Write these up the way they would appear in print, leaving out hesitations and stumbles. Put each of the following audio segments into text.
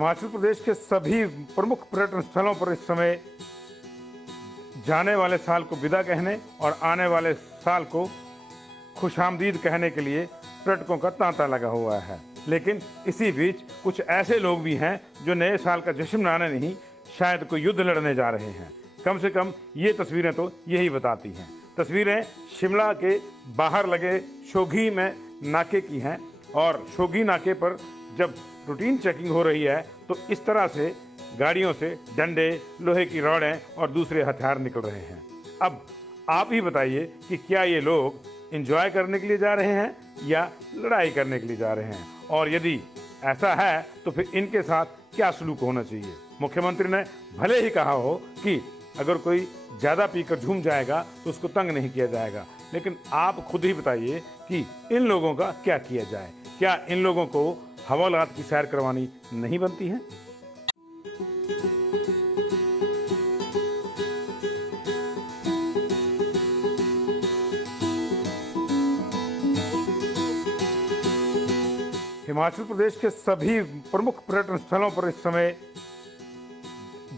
हिमाचल प्रदेश के सभी प्रमुख पर्यटन स्थलों पर इस समय जाने वाले साल को विदा कहने और आने वाले साल को खुशामदीद कहने के लिए पर्यटकों का तांता लगा हुआ है। लेकिन इसी बीच कुछ ऐसे लोग भी हैं जो नए साल का जश्न मनाने नहीं, शायद कोई युद्ध लड़ने जा रहे हैं। कम से कम ये तस्वीरें तो यही बताती हैं। तस्वीरें शिमला के बाहर लगे शोघी में नाके की हैं और शोघी नाके पर जब रूटीन चेकिंग हो रही है तो इस तरह से गाड़ियों से डंडे, लोहे की रॉडें और दूसरे हथियार निकल रहे हैं। अब आप ही बताइए कि क्या ये लोग एंजॉय करने के लिए जा रहे हैं या लड़ाई करने के लिए जा रहे हैं, और यदि ऐसा है तो फिर इनके साथ क्या सलूक होना चाहिए। मुख्यमंत्री ने भले ही कहा हो कि अगर कोई ज़्यादा पीकर झूम जाएगा तो उसको तंग नहीं किया जाएगा, लेकिन आप खुद ही बताइए कि इन लोगों का क्या किया जाए। क्या इन लोगों को हवालात की सैर करवानी नहीं बनती है? हिमाचल प्रदेश के सभी प्रमुख पर्यटन स्थलों पर इस समय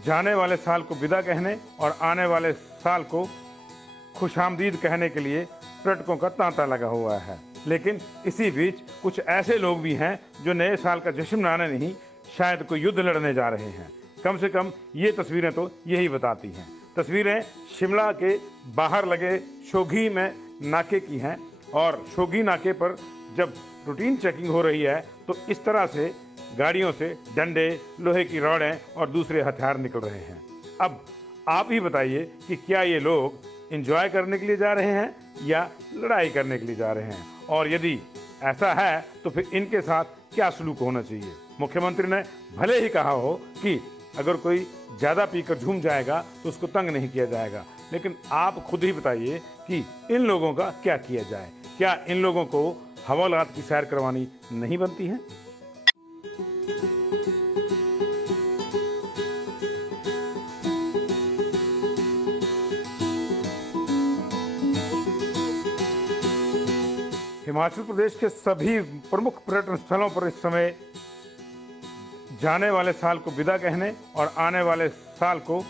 जाने वाले साल को विदा कहने और आने वाले साल को खुशामदीद कहने के लिए पर्यटकों का तांता लगा हुआ है। लेकिन इसी बीच कुछ ऐसे लोग भी हैं जो नए साल का जश्न मनाने नहीं, शायद कोई युद्ध लड़ने जा रहे हैं। कम से कम ये तस्वीरें तो यही बताती हैं। तस्वीरें शिमला के बाहर लगे शोघी में नाके की हैं और शोघी नाके पर जब रूटीन चेकिंग हो रही है तो इस तरह से गाड़ियों से डंडे, लोहे की रॉडें और दूसरे हथियार निकल रहे हैं। अब आप ही बताइए कि क्या ये लोग एंजॉय करने के लिए जा रहे हैं या लड़ाई करने के लिए जा रहे हैं, और यदि ऐसा है तो फिर इनके साथ क्या सलूक होना चाहिए। मुख्यमंत्री ने भले ही कहा हो कि अगर कोई ज़्यादा पीकर झूम जाएगा तो उसको तंग नहीं किया जाएगा, लेकिन आप खुद ही बताइए कि इन लोगों का क्या किया जाए। क्या इन लोगों को हवालात की सैर करवानी नहीं बनती है? हिमाचल प्रदेश के सभी प्रमुख पर्यटन स्थलों पर इस समय जाने वाले साल को विदा कहने और आने वाले साल को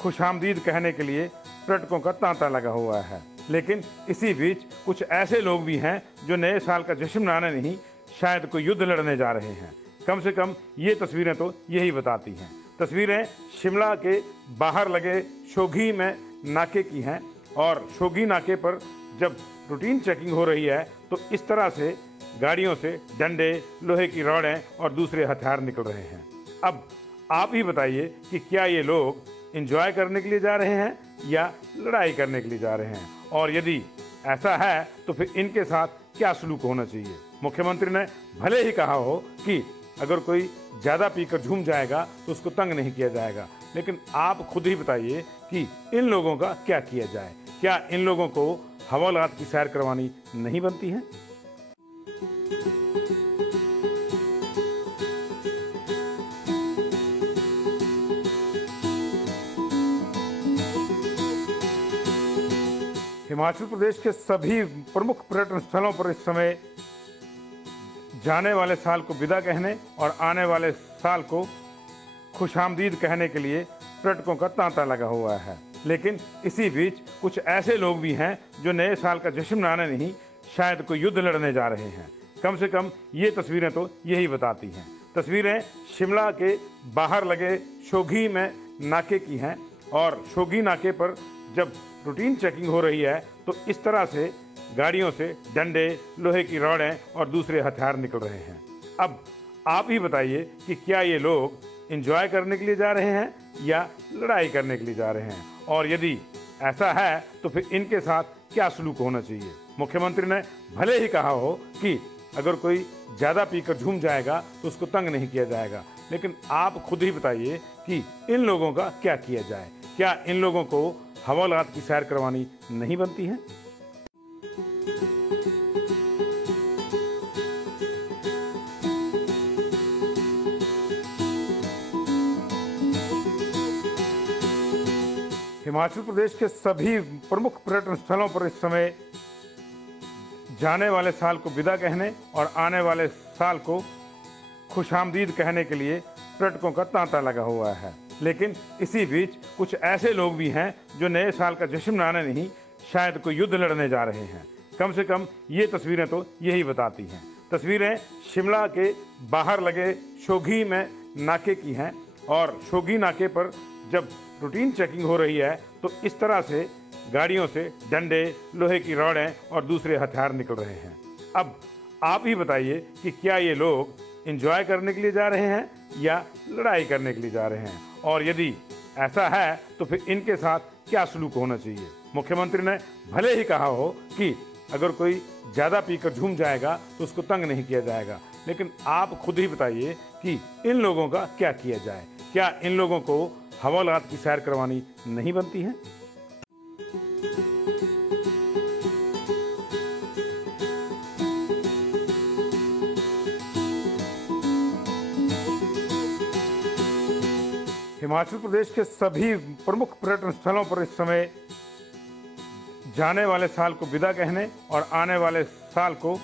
खुशामदीद कहने के लिए पर्यटकों का तांता लगा हुआ है। लेकिन इसी बीच कुछ ऐसे लोग भी हैं जो नए साल का जश्न मनाने नहीं, शायद कोई युद्ध लड़ने जा रहे हैं। कम से कम ये तस्वीरें तो यही बताती हैं। तस्वीरें शिमला के बाहर लगे शोघी में नाके की हैं और शोघी नाके पर जब रूटीन चेकिंग हो रही है तो इस तरह से गाड़ियों से डंडे, लोहे की रॉडें और दूसरे हथियार निकल रहे हैं। अब आप ही बताइए कि क्या ये लोग एंजॉय करने के लिए जा रहे हैं या लड़ाई करने के लिए जा रहे हैं, और यदि ऐसा है तो फिर इनके साथ क्या सलूक होना चाहिए। मुख्यमंत्री ने भले ही कहा हो कि अगर कोई ज़्यादा पीकर झूम जाएगा तो उसको तंग नहीं किया जाएगा, लेकिन आप खुद ही बताइए कि इन लोगों का क्या किया जाए। क्या इन लोगों को हवालात की सैर करवानी नहीं बनती है? हिमाचल प्रदेश के सभी प्रमुख पर्यटन स्थलों पर इस समय जाने वाले साल को विदा कहने और आने वाले साल को खुशामदीद कहने के लिए पर्यटकों का तांता लगा हुआ है। लेकिन इसी बीच कुछ ऐसे लोग भी हैं जो नए साल का जश्न मनाने नहीं, शायद कोई युद्ध लड़ने जा रहे हैं। कम से कम ये तस्वीरें तो यही बताती हैं। तस्वीरें शिमला के बाहर लगे शोघी में नाके की हैं और शोघी नाके पर जब रूटीन चेकिंग हो रही है तो इस तरह से गाड़ियों से डंडे, लोहे की रॉडें और दूसरे हथियार निकल रहे हैं। अब आप ही बताइए कि क्या ये लोग एंजॉय करने के लिए जा रहे हैं या लड़ाई करने के लिए जा रहे हैं, और यदि ऐसा है तो फिर इनके साथ क्या सलूक होना चाहिए। मुख्यमंत्री ने भले ही कहा हो कि अगर कोई ज़्यादा पीकर झूम जाएगा तो उसको तंग नहीं किया जाएगा, लेकिन आप खुद ही बताइए कि इन लोगों का क्या किया जाए। क्या इन लोगों को हवालात की सैर करवानी नहीं बनती है? हिमाचल प्रदेश के सभी प्रमुख पर्यटन स्थलों पर इस समय जाने वाले साल को विदा कहने और आने वाले साल को खुशामदीद कहने के लिए पर्यटकों का तांता लगा हुआ है। लेकिन इसी बीच कुछ ऐसे लोग भी हैं जो नए साल का जश्न मनाने नहीं, शायद कोई युद्ध लड़ने जा रहे हैं। कम से कम ये तस्वीरें तो यही बताती हैं। तस्वीरें शिमला के बाहर लगे शोघी में नाके की हैं और शोघी नाके पर जब रूटीन चेकिंग हो रही है तो इस तरह से गाड़ियों से डंडे, लोहे की रॉडें और दूसरे हथियार निकल रहे हैं। अब आप ही बताइए कि क्या ये लोग एंजॉय करने के लिए जा रहे हैं या लड़ाई करने के लिए जा रहे हैं, और यदि ऐसा है तो फिर इनके साथ क्या सलूक होना चाहिए। मुख्यमंत्री ने भले ही कहा हो कि अगर कोई ज़्यादा पीकर झूम जाएगा तो उसको तंग नहीं किया जाएगा, लेकिन आप खुद ही बताइए कि इन लोगों का क्या किया जाए। क्या इन लोगों को हवालात की सैर करवानी नहीं बनती है? हिमाचल प्रदेश के सभी प्रमुख पर्यटन स्थलों पर इस समय जाने वाले साल को विदा कहने और आने वाले साल को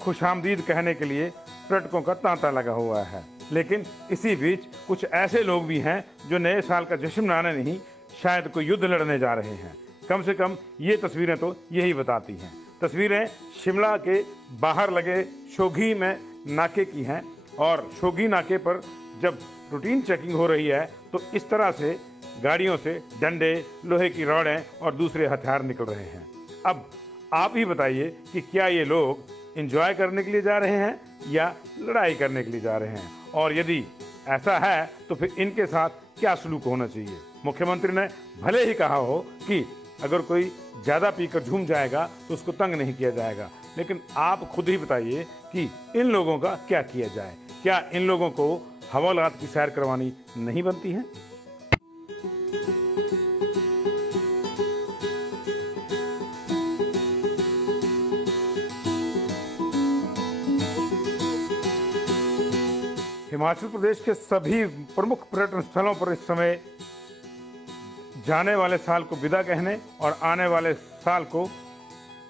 खुशामदीद कहने के लिए पर्यटकों का तांता लगा हुआ है। लेकिन इसी बीच कुछ ऐसे लोग भी हैं जो नए साल का जश्न मनाने नहीं, शायद कोई युद्ध लड़ने जा रहे हैं। कम से कम ये तस्वीरें तो यही बताती हैं। तस्वीरें शिमला के बाहर लगे शोघी में नाके की हैं और शोघी नाके पर जब रूटीन चेकिंग हो रही है तो इस तरह से गाड़ियों से डंडे, लोहे की रॉडें और दूसरे हथियार निकल रहे हैं। अब आप ही बताइए कि क्या ये लोग एंजॉय करने के लिए जा रहे हैं या लड़ाई करने के लिए जा रहे हैं, और यदि ऐसा है तो फिर इनके साथ क्या सलूक होना चाहिए। मुख्यमंत्री ने भले ही कहा हो कि अगर कोई ज़्यादा पीकर झूम जाएगा तो उसको तंग नहीं किया जाएगा, लेकिन आप खुद ही बताइए कि इन लोगों का क्या किया जाए। क्या इन लोगों को हवालात की सैर करवानी नहीं बनती है? हिमाचल प्रदेश के सभी प्रमुख पर्यटन स्थलों पर इस समय जाने वाले साल को विदा कहने और आने वाले साल को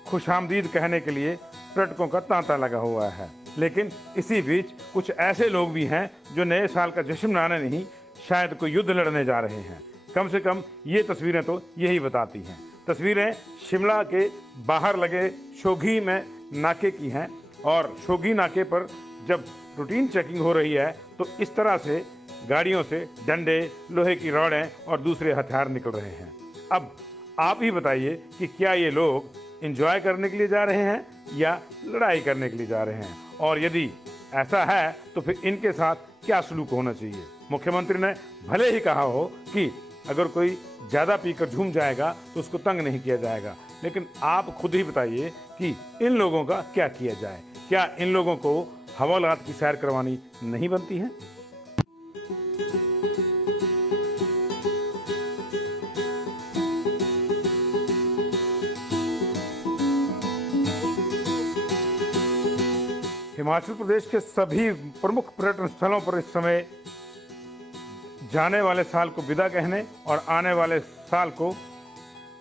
खुशामदीद कहने के लिए पर्यटकों का तांता लगा हुआ है। लेकिन इसी बीच कुछ ऐसे लोग भी हैं जो नए साल का जश्न मनाने नहीं, शायद कोई युद्ध लड़ने जा रहे हैं। कम से कम ये तस्वीरें तो यही बताती हैं। तस्वीरें शिमला के बाहर लगे शोघी में नाके की हैं और शोघी नाके पर जब रूटीन चेकिंग हो रही है तो इस तरह से गाड़ियों से डंडे, लोहे की रॉडें और दूसरे हथियार निकल रहे हैं। अब आप ही बताइए कि क्या ये लोग एंजॉय करने के लिए जा रहे हैं या लड़ाई करने के लिए जा रहे हैं, और यदि ऐसा है तो फिर इनके साथ क्या सलूक होना चाहिए। मुख्यमंत्री ने भले ही कहा हो कि अगर कोई ज़्यादा पीकर झूम जाएगा तो उसको तंग नहीं किया जाएगा, लेकिन आप खुद ही बताइए कि इन लोगों का क्या किया जाए। क्या इन लोगों को हवालात की सैर करवानी नहीं बनती है? हिमाचल प्रदेश के सभी प्रमुख पर्यटन स्थलों पर इस समय जाने वाले साल को विदा कहने और आने वाले साल को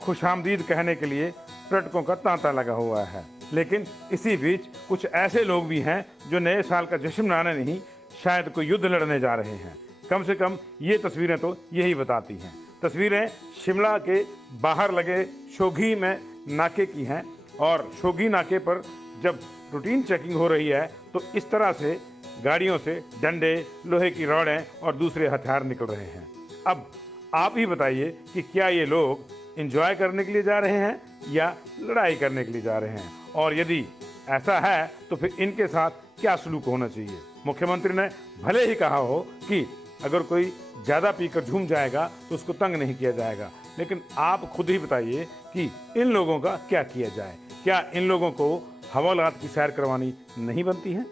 खुशामदीद कहने के लिए पर्यटकों का तांता लगा हुआ है। लेकिन इसी बीच कुछ ऐसे लोग भी हैं जो नए साल का जश्न मनाने नहीं, शायद कोई युद्ध लड़ने जा रहे हैं। कम से कम ये तस्वीरें तो यही बताती हैं। तस्वीरें शिमला के बाहर लगे शोघी में नाके की हैं और शोघी नाके पर जब रूटीन चेकिंग हो रही है तो इस तरह से गाड़ियों से डंडे, लोहे की रॉडें और दूसरे हथियार निकल रहे हैं। अब आप ही बताइए कि क्या ये लोग एंजॉय करने के लिए जा रहे हैं या लड़ाई करने के लिए जा रहे हैं, और यदि ऐसा है तो फिर इनके साथ क्या सलूक होना चाहिए। मुख्यमंत्री ने भले ही कहा हो कि अगर कोई ज़्यादा पीकर झूम जाएगा तो उसको तंग नहीं किया जाएगा, लेकिन आप खुद ही बताइए कि इन लोगों का क्या किया जाए। क्या इन लोगों को हवालात की सैर करवानी नहीं बनती है?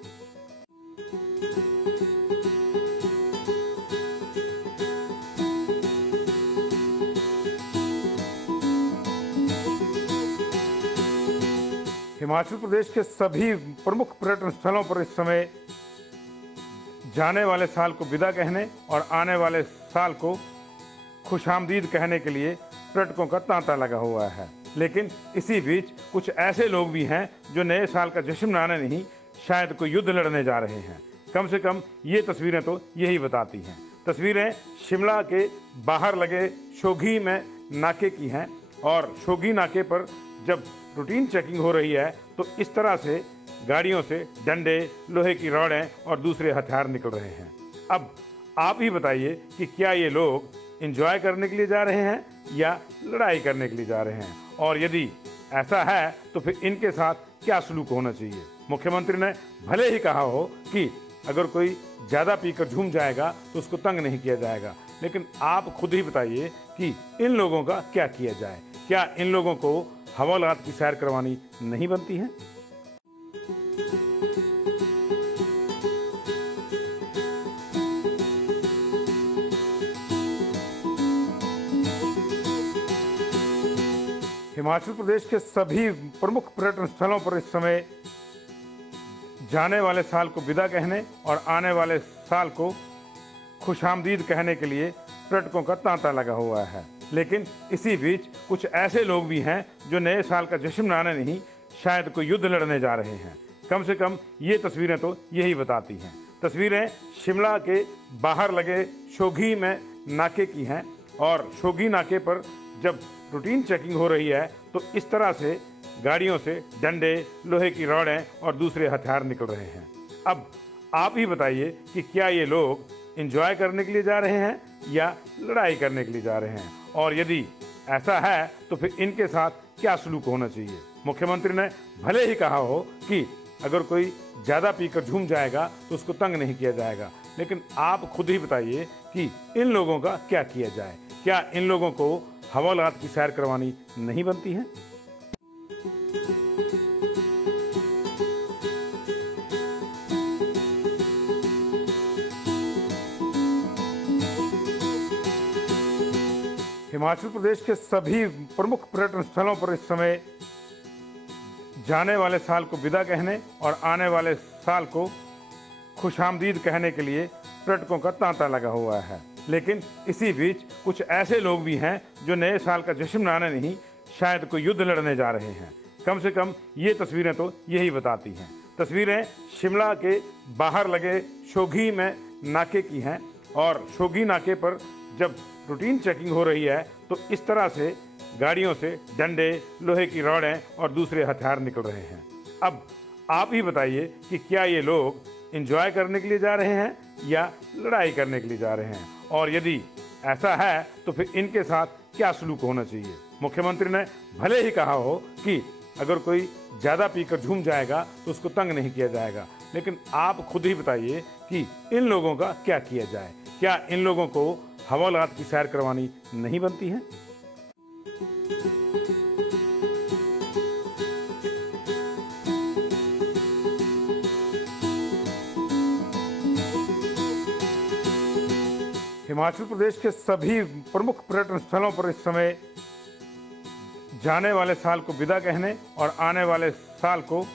हिमाचल प्रदेश के सभी प्रमुख पर्यटन स्थलों पर इस समय जाने वाले साल को विदा कहने और आने वाले साल को खुशामदीद कहने के लिए पर्यटकों का तांता लगा हुआ है। लेकिन इसी बीच कुछ ऐसे लोग भी हैं जो नए साल का जश्न मनाने नहीं, शायद कोई युद्ध लड़ने जा रहे हैं। कम से कम ये तस्वीरें तो यही बताती हैं। तस्वीरें शिमला के बाहर लगे शोघी में नाके की हैं और शोघी नाके पर जब रूटीन चेकिंग हो रही है तो इस तरह से गाड़ियों से डंडे, लोहे की रॉडें और दूसरे हथियार निकल रहे हैं। अब आप ही बताइए कि क्या ये लोग एंजॉय करने के लिए जा रहे हैं या लड़ाई करने के लिए जा रहे हैं, और यदि ऐसा है तो फिर इनके साथ क्या सलूक होना चाहिए। मुख्यमंत्री ने भले ही कहा हो कि अगर कोई ज़्यादा पीकर झूम जाएगा तो उसको तंग नहीं किया जाएगा, लेकिन आप खुद ही बताइए कि इन लोगों का क्या किया जाए। क्या इन लोगों को हवालात की सैर करवानी नहीं बनती है? हिमाचल प्रदेश के सभी प्रमुख पर्यटन स्थलों पर इस समय जाने वाले साल को विदा कहने और आने वाले साल को खुशामदीद कहने के लिए पर्यटकों का तांता लगा हुआ है। लेकिन इसी बीच कुछ ऐसे लोग भी हैं जो नए साल का जश्न मनाने नहीं, शायद कोई युद्ध लड़ने जा रहे हैं। कम से कम ये तस्वीरें तो यही बताती हैं। तस्वीरें शिमला के बाहर लगे शोघी में नाके की हैं और शोघी नाके पर जब रूटीन चेकिंग हो रही है तो इस तरह से गाड़ियों से डंडे, लोहे की रॉडें और दूसरे हथियार निकल रहे हैं। अब आप ही बताइए कि क्या ये लोग एंजॉय करने के लिए जा रहे हैं या लड़ाई करने के लिए जा रहे हैं, और यदि ऐसा है तो फिर इनके साथ क्या सलूक होना चाहिए। मुख्यमंत्री ने भले ही कहा हो कि अगर कोई ज़्यादा पीकर झूम जाएगा तो उसको तंग नहीं किया जाएगा, लेकिन आप खुद ही बताइए कि इन लोगों का क्या किया जाए। क्या इन लोगों को हवालात की सैर करवानी नहीं बनती है? हिमाचल प्रदेश के सभी प्रमुख पर्यटन स्थलों पर इस समय जाने वाले साल को विदा कहने और आने वाले साल को खुशामदीद कहने के लिए पर्यटकों का तांता लगा हुआ है। लेकिन इसी बीच कुछ ऐसे लोग भी हैं जो नए साल का जश्न मनाने नहीं, शायद कोई युद्ध लड़ने जा रहे हैं। कम से कम ये तस्वीरें तो यही बताती हैं। तस्वीरें शिमला के बाहर लगे शोघी में नाके की हैं और शोघी नाके पर जब रूटीन चेकिंग हो रही है तो इस तरह से गाड़ियों से डंडे, लोहे की रॉडें और दूसरे हथियार निकल रहे हैं। अब आप ही बताइए कि क्या ये लोग एंजॉय करने के लिए जा रहे हैं या लड़ाई करने के लिए जा रहे हैं, और यदि ऐसा है तो फिर इनके साथ क्या सलूक होना चाहिए। मुख्यमंत्री ने भले ही कहा हो कि अगर कोई ज़्यादा पीकर झूम जाएगा तो उसको तंग नहीं किया जाएगा, लेकिन आप खुद ही बताइए कि इन लोगों का क्या किया जाए। क्या इन लोगों को हवालात की सैर करवानी नहीं बनती है? हिमाचल प्रदेश के सभी प्रमुख पर्यटन स्थलों पर इस समय जाने वाले साल को विदा कहने और आने वाले साल को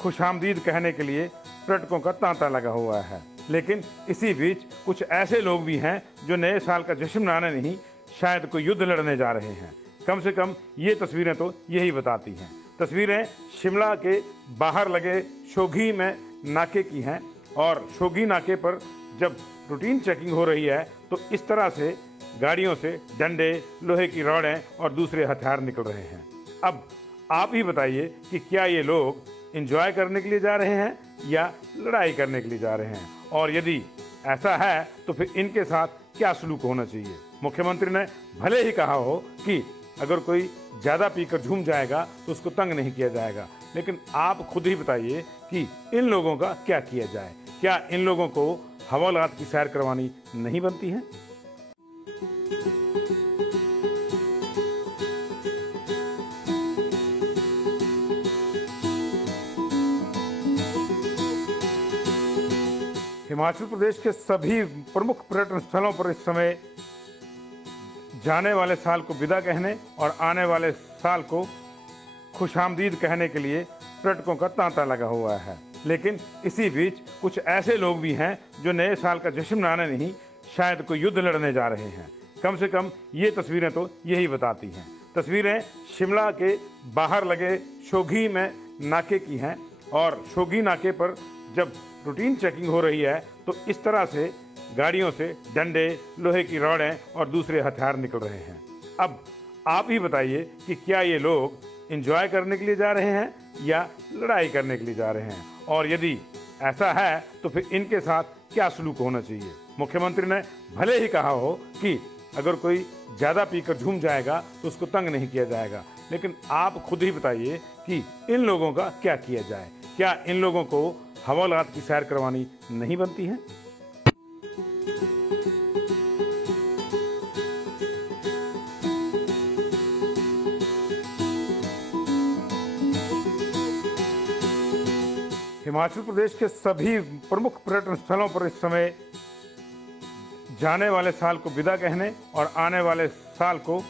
खुशामदीद कहने के लिए पर्यटकों का तांता लगा हुआ है। लेकिन इसी बीच कुछ ऐसे लोग भी हैं जो नए साल का जश्न मनाने नहीं, शायद कोई युद्ध लड़ने जा रहे हैं। कम से कम ये तस्वीरें तो यही बताती हैं। तस्वीरें शिमला के बाहर लगे शोघी में नाके की हैं और शोघी नाके पर जब रूटीन चेकिंग हो रही है तो इस तरह से गाड़ियों से डंडे, लोहे की रॉडें और दूसरे हथियार निकल रहे हैं। अब आप ही बताइए कि क्या ये लोग एंजॉय करने के लिए जा रहे हैं या लड़ाई करने के लिए जा रहे हैं, और यदि ऐसा है तो फिर इनके साथ क्या सलूक होना चाहिए। मुख्यमंत्री ने भले ही कहा हो कि अगर कोई ज़्यादा पीकर झूम जाएगा तो उसको तंग नहीं किया जाएगा, लेकिन आप खुद ही बताइए कि इन लोगों का क्या किया जाए। क्या इन लोगों को हवालात की सैर करवानी नहीं बनती है? हिमाचल प्रदेश के सभी प्रमुख पर्यटन स्थलों पर इस समय जाने वाले साल को विदा कहने और आने वाले साल को खुशामदीद कहने के लिए पर्यटकों का तांता लगा हुआ है। लेकिन इसी बीच कुछ ऐसे लोग भी हैं जो नए साल का जश्न मनाने नहीं, शायद कोई युद्ध लड़ने जा रहे हैं। कम से कम ये तस्वीरें तो यही बताती हैं। तस्वीरें शिमला के बाहर लगे शोघी में नाके की हैं और शोघी नाके पर जब रूटीन चेकिंग हो रही है तो इस तरह से गाड़ियों से डंडे, लोहे की रॉडें और दूसरे हथियार निकल रहे हैं। अब आप ही बताइए कि क्या ये लोग एंजॉय करने के लिए जा रहे हैं या लड़ाई करने के लिए जा रहे हैं, और यदि ऐसा है तो फिर इनके साथ क्या सलूक होना चाहिए। मुख्यमंत्री ने भले ही कहा हो कि अगर कोई ज़्यादा पीकर झूम जाएगा तो उसको तंग नहीं किया जाएगा, लेकिन आप खुद ही बताइए कि इन लोगों का क्या किया जाए। क्या इन लोगों को हवालात की सैर करवानी नहीं बनती है? हिमाचल प्रदेश के सभी प्रमुख पर्यटन स्थलों पर इस समय जाने वाले साल को विदा कहने और आने वाले साल को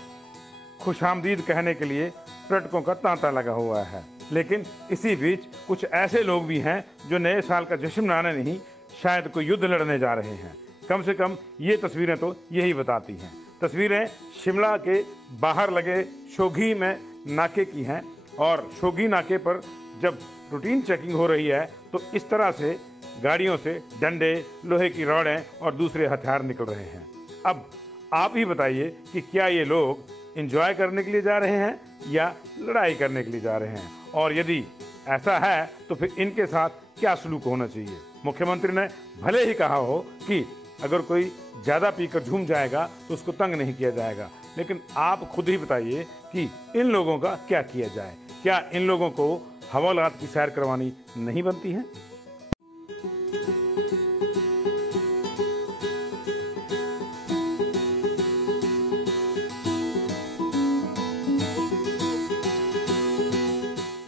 खुशामदीद कहने के लिए पर्यटकों का तांता लगा हुआ है। लेकिन इसी बीच कुछ ऐसे लोग भी हैं जो नए साल का जश्न मनाने नहीं, शायद कोई युद्ध लड़ने जा रहे हैं। कम से कम ये तस्वीरें तो यही बताती हैं। तस्वीरें शिमला के बाहर लगे शोघी में नाके की हैं, और शोघी नाके पर जब रूटीन चेकिंग हो रही है तो इस तरह से गाड़ियों से डंडे, लोहे की रॉडें और दूसरे हथियार निकल रहे हैं। अब आप ही बताइए कि क्या ये लोग एंजॉय करने के लिए जा रहे हैं या लड़ाई करने के लिए जा रहे हैं, और यदि ऐसा है तो फिर इनके साथ क्या सलूक होना चाहिए। मुख्यमंत्री ने भले ही कहा हो कि अगर कोई ज़्यादा पीकर झूम जाएगा तो उसको तंग नहीं किया जाएगा, लेकिन आप खुद ही बताइए कि इन लोगों का क्या किया जाए। क्या इन लोगों को हवालात की सैर करवानी नहीं बनती है?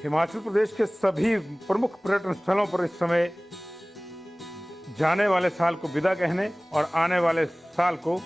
हिमाचल प्रदेश के सभी प्रमुख पर्यटन स्थलों पर इस समय जाने वाले साल को विदा कहने और आने वाले साल को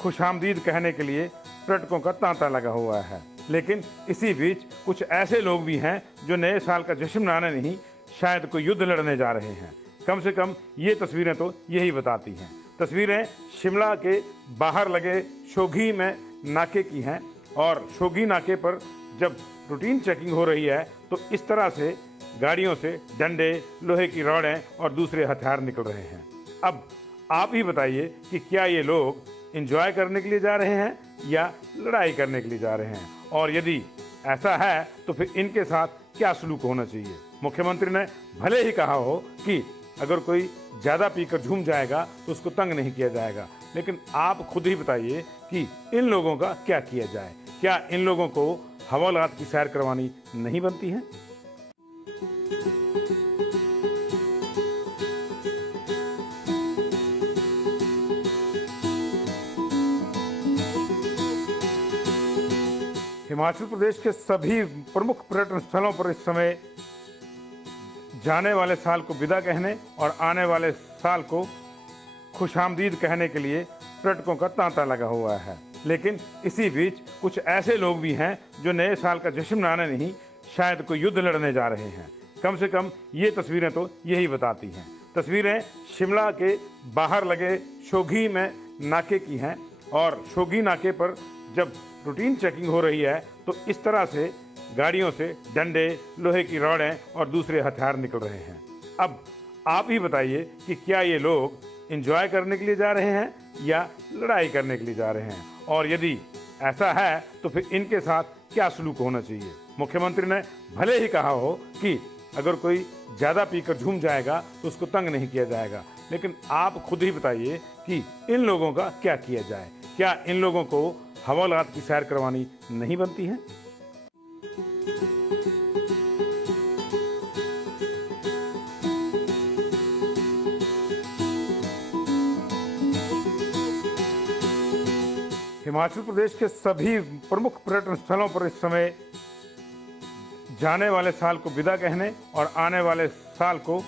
खुशामदीद कहने के लिए पर्यटकों का तांता लगा हुआ है। लेकिन इसी बीच कुछ ऐसे लोग भी हैं जो नए साल का जश्न मनाने नहीं, शायद कोई युद्ध लड़ने जा रहे हैं। कम से कम ये तस्वीरें तो यही बताती हैं। तस्वीरें शिमला के बाहर लगे शोघी में नाके की हैं, और शोघी नाके पर जब रूटीन चेकिंग हो रही है तो इस तरह से गाड़ियों से डंडे, लोहे की रॉडें और दूसरे हथियार निकल रहे हैं। अब आप ही बताइए कि क्या ये लोग एंजॉय करने के लिए जा रहे हैं या लड़ाई करने के लिए जा रहे हैं, और यदि ऐसा है तो फिर इनके साथ क्या सलूक होना चाहिए। मुख्यमंत्री ने भले ही कहा हो कि अगर कोई ज़्यादा पीकर झूम जाएगा तो उसको तंग नहीं किया जाएगा, लेकिन आप खुद ही बताइए कि इन लोगों का क्या किया जाए। क्या इन लोगों को हवालात की सैर करवानी नहीं बनती है? हिमाचल प्रदेश के सभी प्रमुख पर्यटन स्थलों पर इस समय जाने वाले साल को विदा कहने और आने वाले साल को खुशामदीद कहने के लिए पर्यटकों का तांता लगा हुआ है। लेकिन इसी बीच कुछ ऐसे लोग भी हैं जो नए साल का जश्न मनाने नहीं, शायद कोई युद्ध लड़ने जा रहे हैं। कम से कम ये तस्वीरें तो यही बताती हैं। तस्वीरें शिमला के बाहर लगे शोघी में नाके की हैं, और शोघी नाके पर जब रूटीन चेकिंग हो रही है तो इस तरह से गाड़ियों से डंडे, लोहे की रॉडें और दूसरे हथियार निकल रहे हैं। अब आप ही बताइए कि क्या ये लोग एंजॉय करने के लिए जा रहे हैं या लड़ाई करने के लिए जा रहे हैं, और यदि ऐसा है तो फिर इनके साथ क्या सलूक होना चाहिए। मुख्यमंत्री ने भले ही कहा हो कि अगर कोई ज़्यादा पीकर झूम जाएगा तो उसको तंग नहीं किया जाएगा, लेकिन आप खुद ही बताइए कि इन लोगों का क्या किया जाए। क्या इन लोगों को हवालात की सैर करवानी नहीं बनती है? हिमाचल प्रदेश के सभी प्रमुख पर्यटन स्थलों पर इस समय जाने वाले साल को विदा कहने और आने वाले साल को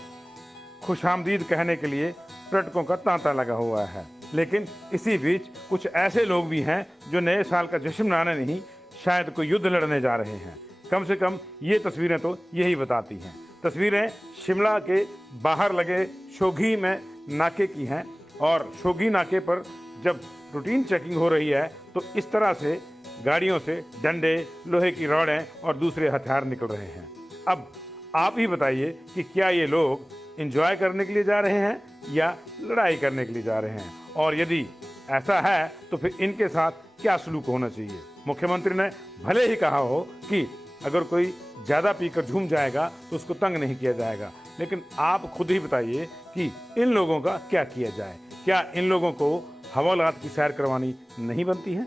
खुशामदीद कहने के लिए पर्यटकों का तांता लगा हुआ है। लेकिन इसी बीच कुछ ऐसे लोग भी हैं जो नए साल का जश्न मनाने नहीं, शायद कोई युद्ध लड़ने जा रहे हैं। कम से कम ये तस्वीरें तो यही बताती हैं। तस्वीरें शिमला के बाहर लगे शोघी में नाके की हैं, और शोघी नाके पर जब रूटीन चेकिंग हो रही है तो इस तरह से गाड़ियों से डंडे, लोहे की रॉडें और दूसरे हथियार निकल रहे हैं। अब आप ही बताइए कि क्या ये लोग एंजॉय करने के लिए जा रहे हैं या लड़ाई करने के लिए जा रहे हैं, और यदि ऐसा है तो फिर इनके साथ क्या सलूक होना चाहिए। मुख्यमंत्री ने भले ही कहा हो कि अगर कोई ज़्यादा पीकर झूम जाएगा तो उसको तंग नहीं किया जाएगा, लेकिन आप खुद ही बताइए कि इन लोगों का क्या किया जाए। क्या इन लोगों को हवालात की सैर करवानी नहीं बनती है?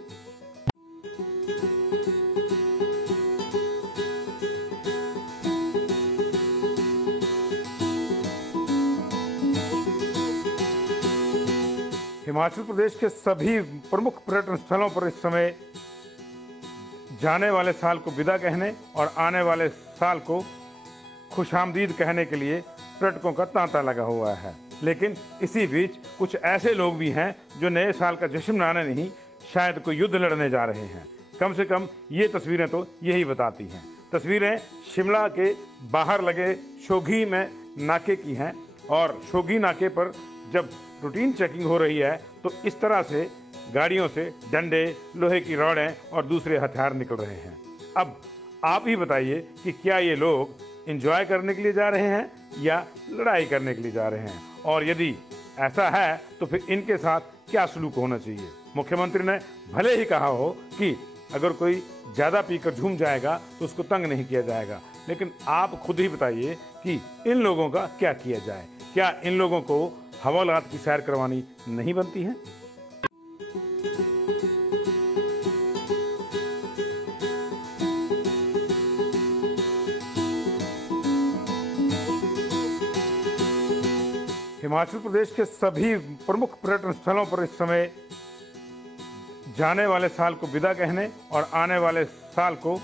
हिमाचल प्रदेश के सभी प्रमुख पर्यटन स्थलों पर इस समय जाने वाले साल को विदा कहने और आने वाले साल को खुशामदीद कहने के लिए पर्यटकों का तांता लगा हुआ है। लेकिन इसी बीच कुछ ऐसे लोग भी हैं जो नए साल का जश्न मनाने नहीं, शायद कोई युद्ध लड़ने जा रहे हैं। कम से कम ये तस्वीरें तो यही बताती हैं। तस्वीरें शिमला के बाहर लगे शोघी में नाके की हैं, और शोघी नाके पर जब रूटीन चेकिंग हो रही है तो इस तरह से गाड़ियों से डंडे, लोहे की रॉडें और दूसरे हथियार निकल रहे हैं। अब आप ही बताइए कि क्या ये लोग एंजॉय करने के लिए जा रहे हैं या लड़ाई करने के लिए जा रहे हैं, और यदि ऐसा है तो फिर इनके साथ क्या सलूक होना चाहिए। मुख्यमंत्री ने भले ही कहा हो कि अगर कोई ज़्यादा पीकर झूम जाएगा तो उसको तंग नहीं किया जाएगा, लेकिन आप खुद ही बताइए कि इन लोगों का क्या किया जाए। क्या इन लोगों को हवालात की सैर करवानी नहीं बनती है? हिमाचल प्रदेश के सभी प्रमुख पर्यटन स्थलों पर इस समय जाने वाले साल को विदा कहने और आने वाले साल को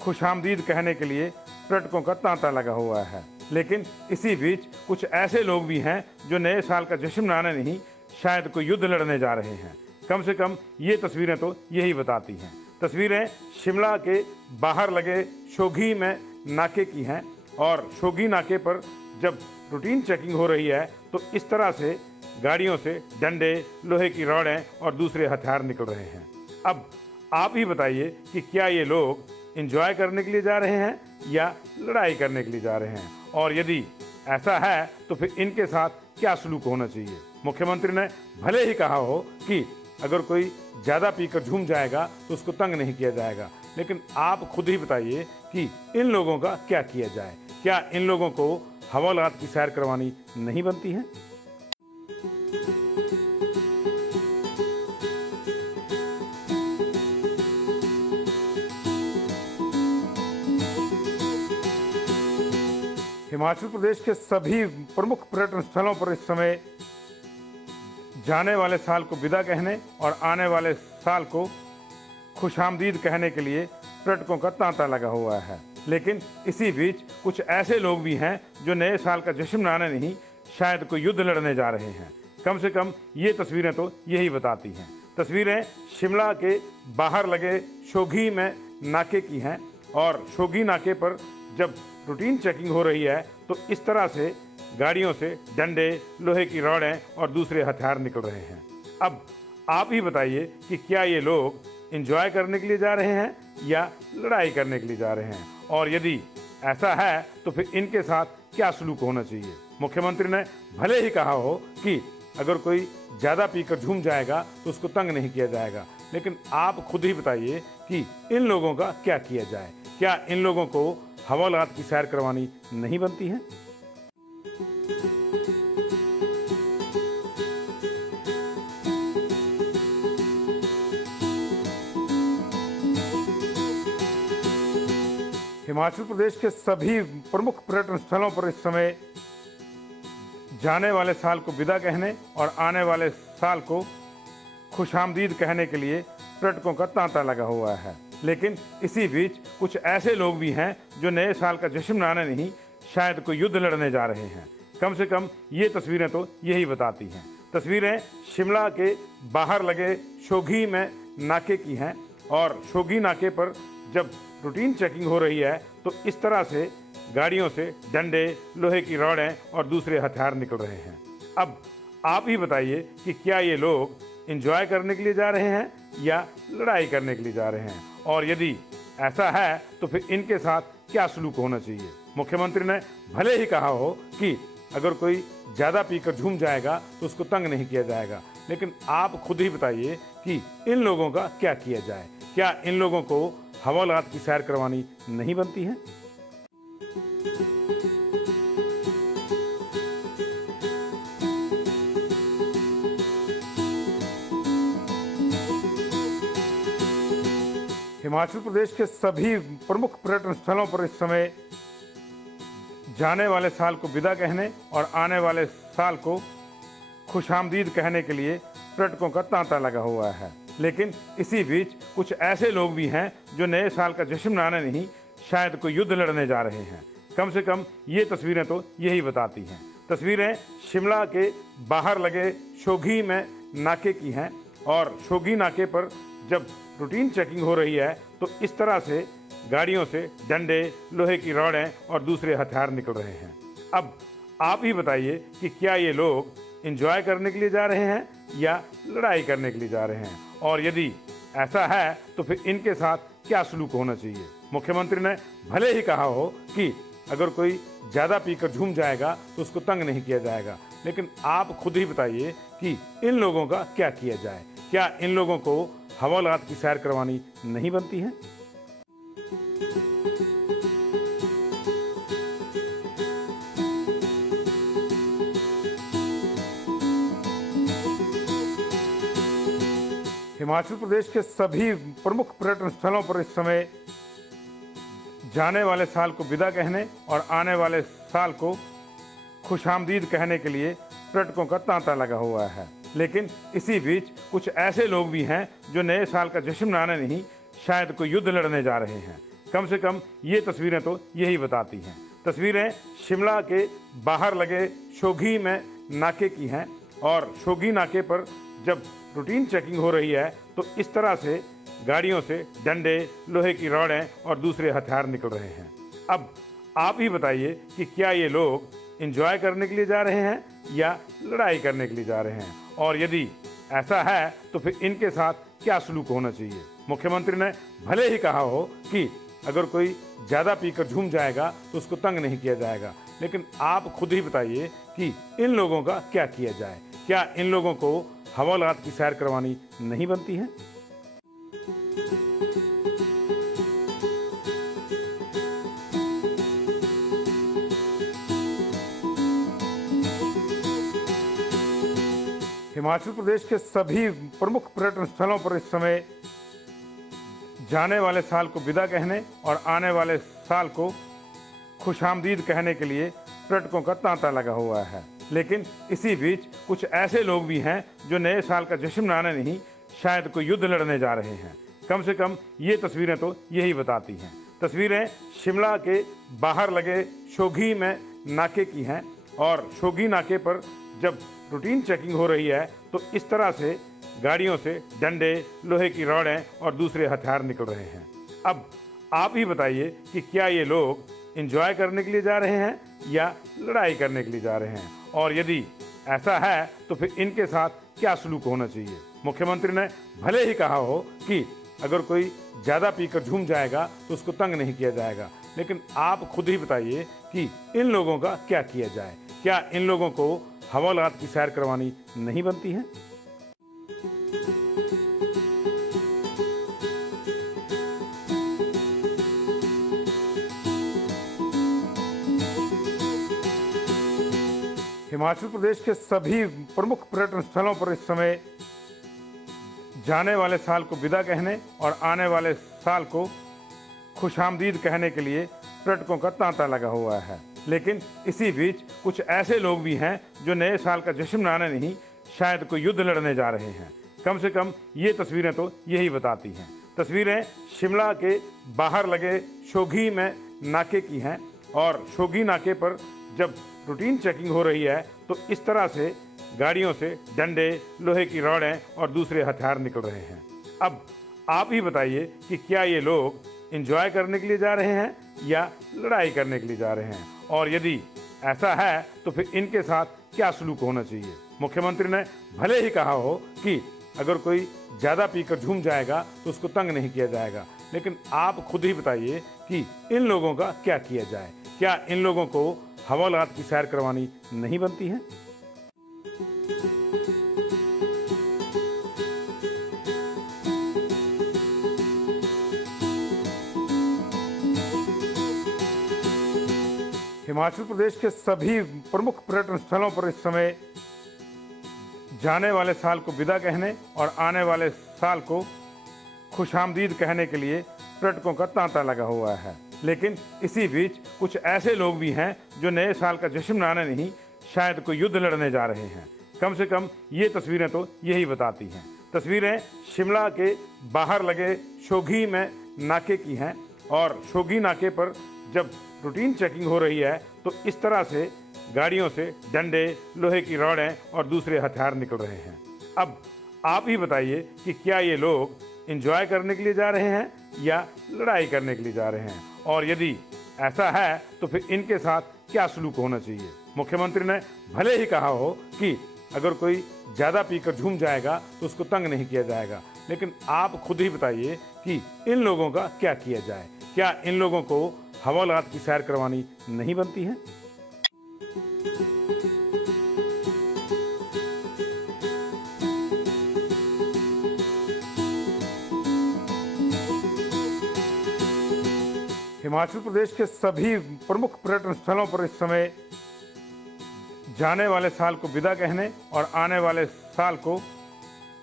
खुशामदीद कहने के लिए पर्यटकों का तांता लगा हुआ है। लेकिन इसी बीच कुछ ऐसे लोग भी हैं जो नए साल का जश्न मनाने नहीं, शायद कोई युद्ध लड़ने जा रहे हैं। कम से कम ये तस्वीरें तो यही बताती हैं। तस्वीरें शिमला के बाहर लगे शोघी में नाके की हैं, और शोघी नाके पर जब रूटीन चेकिंग हो रही है तो इस तरह से गाड़ियों से डंडे, लोहे की रॉडें और दूसरे हथियार निकल रहे हैं। अब आप ही बताइए कि क्या ये लोग एंजॉय करने के लिए जा रहे हैं या लड़ाई करने के लिए जा रहे हैं, और यदि ऐसा है तो फिर इनके साथ क्या सलूक होना चाहिए। मुख्यमंत्री ने भले ही कहा हो कि अगर कोई ज़्यादा पीकर झूम जाएगा तो उसको तंग नहीं किया जाएगा, लेकिन आप खुद ही बताइए कि इन लोगों का क्या किया जाए। क्या इन लोगों को हवालात की सैर करवानी नहीं बनती है? हिमाचल प्रदेश के सभी प्रमुख पर्यटन स्थलों पर इस समय जाने वाले साल को विदा कहने और आने वाले साल को खुशामदीद कहने के लिए पर्यटकों का तांता लगा हुआ है। लेकिन इसी बीच कुछ ऐसे लोग भी हैं जो नए साल का जश्न मनाने नहीं, शायद कोई युद्ध लड़ने जा रहे हैं। कम से कम ये तस्वीरें तो यही बताती हैं। तस्वीरें शिमला के बाहर लगे शोघी में नाके की हैं, और शोघी नाके पर जब रूटीन चेकिंग हो रही है तो इस तरह से गाड़ियों से डंडे, लोहे की रॉडें और दूसरे हथियार निकल रहे हैं। अब आप ही बताइए कि क्या ये लोग एंजॉय करने के लिए जा रहे हैं या लड़ाई करने के लिए जा रहे हैं, और यदि ऐसा है तो फिर इनके साथ क्या सलूक होना चाहिए। मुख्यमंत्री ने भले ही कहा हो कि अगर कोई ज़्यादा पीकर झूम जाएगा तो उसको तंग नहीं किया जाएगा, लेकिन आप खुद ही बताइए कि इन लोगों का क्या किया जाए। क्या इन लोगों को हवालात की सैर करवानी नहीं बनती है? हिमाचल प्रदेश के सभी प्रमुख पर्यटन स्थलों पर इस समय जाने वाले साल को विदा कहने और आने वाले साल को खुशामदीद कहने के लिए पर्यटकों का तांता लगा हुआ है। लेकिन इसी बीच कुछ ऐसे लोग भी हैं जो नए साल का जश्न मनाने नहीं, शायद कोई युद्ध लड़ने जा रहे हैं। कम से कम ये तस्वीरें तो यही बताती हैं। तस्वीरें शिमला के बाहर लगे शोघी में नाके की हैं, और शोघी नाके पर जब रूटीन चेकिंग हो रही है तो इस तरह से गाड़ियों से डंडे, लोहे की रॉडें और दूसरे हथियार निकल रहे हैं। अब आप ही बताइए कि क्या ये लोग एंजॉय करने के लिए जा रहे हैं या लड़ाई करने के लिए जा रहे हैं, और यदि ऐसा है तो फिर इनके साथ क्या सलूक होना चाहिए। मुख्यमंत्री ने भले ही कहा हो कि अगर कोई ज़्यादा पीकर झूम जाएगा तो उसको तंग नहीं किया जाएगा, लेकिन आप खुद ही बताइए कि इन लोगों का क्या किया जाए। क्या इन लोगों को हवालात की सैर करवानी नहीं बनती है? हिमाचल प्रदेश के सभी प्रमुख पर्यटन स्थलों पर इस समय जाने वाले साल को विदा कहने और आने वाले साल को खुशामदीद कहने के लिए पर्यटकों का तांता लगा हुआ है। लेकिन इसी बीच कुछ ऐसे लोग भी हैं जो नए साल का जश्न मनाने नहीं, शायद कोई युद्ध लड़ने जा रहे हैं। कम से कम ये तस्वीरें तो यही बताती हैं। तस्वीरें शिमला के बाहर लगे शोघी में नाके की हैं और शोघी नाके पर जब रूटीन चेकिंग हो रही है तो इस तरह से गाड़ियों से डंडे, लोहे की रॉडें और दूसरे हथियार निकल रहे हैं। अब आप ही बताइए कि क्या ये लोग एंजॉय करने के लिए जा रहे हैं या लड़ाई करने के लिए जा रहे हैं, और यदि ऐसा है तो फिर इनके साथ क्या सलूक होना चाहिए। मुख्यमंत्री ने भले ही कहा हो कि अगर कोई ज़्यादा पीकर झूम जाएगा तो उसको तंग नहीं किया जाएगा, लेकिन आप खुद ही बताइए कि इन लोगों का क्या किया जाए। क्या इन लोगों को हवालात की सैर करवानी नहीं बनती है? हिमाचल प्रदेश के सभी प्रमुख पर्यटन स्थलों पर इस समय जाने वाले साल को विदा कहने और आने वाले साल को खुशामदीद कहने के लिए पर्यटकों का तांता लगा हुआ है। लेकिन इसी बीच कुछ ऐसे लोग भी हैं जो नए साल का जश्न मनाने नहीं, शायद कोई युद्ध लड़ने जा रहे हैं। कम से कम ये तस्वीरें तो यही बताती हैं। तस्वीरें शिमला के बाहर लगे शोघी में नाके की हैं और शोघी नाके पर जब रूटीन चेकिंग हो रही है तो इस तरह से गाड़ियों से डंडे, लोहे की रॉडें और दूसरे हथियार निकल रहे हैं। अब आप ही बताइए कि क्या ये लोग एंजॉय करने के लिए जा रहे हैं या लड़ाई करने के लिए जा रहे हैं, और यदि ऐसा है तो फिर इनके साथ क्या सलूक होना चाहिए। मुख्यमंत्री ने भले ही कहा हो कि अगर कोई ज़्यादा पीकर झूम जाएगा तो उसको तंग नहीं किया जाएगा, लेकिन आप खुद ही बताइए कि इन लोगों का क्या किया जाए। क्या इन लोगों को हवालात की सैर करवानी नहीं बनती है? हिमाचल प्रदेश के सभी प्रमुख पर्यटन स्थलों पर इस समय जाने वाले साल को विदा कहने और आने वाले साल को खुशामदीद कहने के लिए पर्यटकों का तांता लगा हुआ है। लेकिन इसी बीच कुछ ऐसे लोग भी हैं जो नए साल का जश्न मनाने नहीं, शायद कोई युद्ध लड़ने जा रहे हैं। कम से कम ये तस्वीरें तो यही बताती हैं। तस्वीरें शिमला के बाहर लगे शोघी में नाके की हैं और शोघी नाके पर जब रूटीन चेकिंग हो रही है तो इस तरह से गाड़ियों से डंडे, लोहे की रॉडें और दूसरे हथियार निकल रहे हैं। अब आप ही बताइए कि क्या ये लोग एंजॉय करने के लिए जा रहे हैं या लड़ाई करने के लिए जा रहे हैं, और यदि ऐसा है तो फिर इनके साथ क्या सलूक होना चाहिए। मुख्यमंत्री ने भले ही कहा हो कि अगर कोई ज़्यादा पीकर झूम जाएगा तो उसको तंग नहीं किया जाएगा, लेकिन आप खुद ही बताइए कि इन लोगों का क्या किया जाए। क्या इन लोगों को हवालात की सैर करवानी नहीं बनती है? हिमाचल प्रदेश के सभी प्रमुख पर्यटन स्थलों पर इस समय जाने वाले साल को विदा कहने और आने वाले साल को खुशामदीद कहने के लिए पर्यटकों का तांता लगा हुआ है। लेकिन इसी बीच कुछ ऐसे लोग भी हैं जो नए साल का जश्न मनाने नहीं, शायद कोई युद्ध लड़ने जा रहे हैं। कम से कम ये तस्वीरें तो यही बताती हैं। तस्वीरें शिमला के बाहर लगे शोघी में नाके की हैं और शोघी नाके पर जब रूटीन चेकिंग हो रही है तो इस तरह से गाड़ियों से डंडे, लोहे की रॉडें और दूसरे हथियार निकल रहे हैं। अब आप ही बताइए कि क्या ये लोग एंजॉय करने के लिए जा रहे हैं या लड़ाई करने के लिए जा रहे हैं, और यदि ऐसा है तो फिर इनके साथ क्या सलूक होना चाहिए। मुख्यमंत्री ने भले ही कहा हो कि अगर कोई ज़्यादा पीकर झूम जाएगा तो उसको तंग नहीं किया जाएगा, लेकिन आप खुद ही बताइए कि इन लोगों का क्या किया जाए। क्या इन लोगों को हवालात की सैर करवानी नहीं बनती है? हिमाचल प्रदेश के सभी प्रमुख पर्यटन स्थलों पर इस समय जाने वाले साल को विदा कहने और आने वाले साल को खुशामदीद कहने के लिए पर्यटकों का तांता लगा हुआ है। लेकिन इसी बीच कुछ ऐसे लोग भी हैं जो नए साल का जश्न मनाने नहीं, शायद कोई युद्ध लड़ने जा रहे हैं। कम से कम ये तस्वीरें तो यही बताती हैं। तस्वीरें शिमला के बाहर लगे शोघी में नाके की हैं और शोघी नाके पर जब रूटीन चेकिंग हो रही है तो इस तरह से गाड़ियों से डंडे, लोहे की रॉडें और दूसरे हथियार निकल रहे हैं। अब आप ही बताइए कि क्या ये लोग एंजॉय करने के लिए जा रहे हैं या लड़ाई करने के लिए जा रहे हैं, और यदि ऐसा है तो फिर इनके साथ क्या सलूक होना चाहिए। मुख्यमंत्री ने भले ही कहा हो कि अगर कोई ज़्यादा पीकर झूम जाएगा तो उसको तंग नहीं किया जाएगा, लेकिन आप खुद ही बताइए कि इन लोगों का क्या किया जाए। क्या इन लोगों को हवालात की सैर करवानी नहीं बनती है? हिमाचल प्रदेश के सभी प्रमुख पर्यटन स्थलों पर इस समय जाने वाले साल को विदा कहने और आने वाले साल को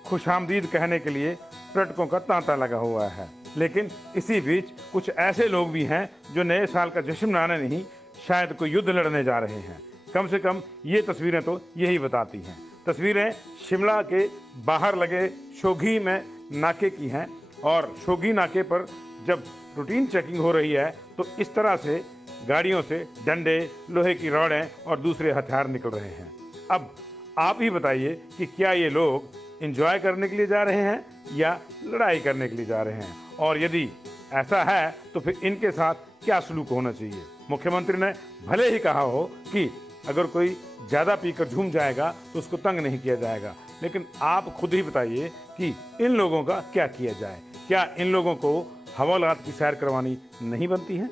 खुशामदीद कहने के लिए पर्यटकों का तांता लगा हुआ है। लेकिन इसी बीच कुछ ऐसे लोग भी हैं जो नए साल का जश्न मनाने नहीं, शायद कोई युद्ध लड़ने जा रहे हैं। कम से कम ये तस्वीरें तो यही बताती हैं। तस्वीरें शिमला के बाहर लगे शोघी में नाके की हैं और शोघी नाके पर जब रूटीन चेकिंग हो रही है तो इस तरह से गाड़ियों से डंडे, लोहे की रॉडें और दूसरे हथियार निकल रहे हैं। अब आप ही बताइए कि क्या ये लोग एंजॉय करने के लिए जा रहे हैं या लड़ाई करने के लिए जा रहे हैं, और यदि ऐसा है तो फिर इनके साथ क्या सलूक होना चाहिए। मुख्यमंत्री ने भले ही कहा हो कि अगर कोई ज़्यादा पीकर झूम जाएगा तो उसको तंग नहीं किया जाएगा, लेकिन आप खुद ही बताइए कि इन लोगों का क्या किया जाए। क्या इन लोगों को हवालात की सैर करवानी नहीं बनती है?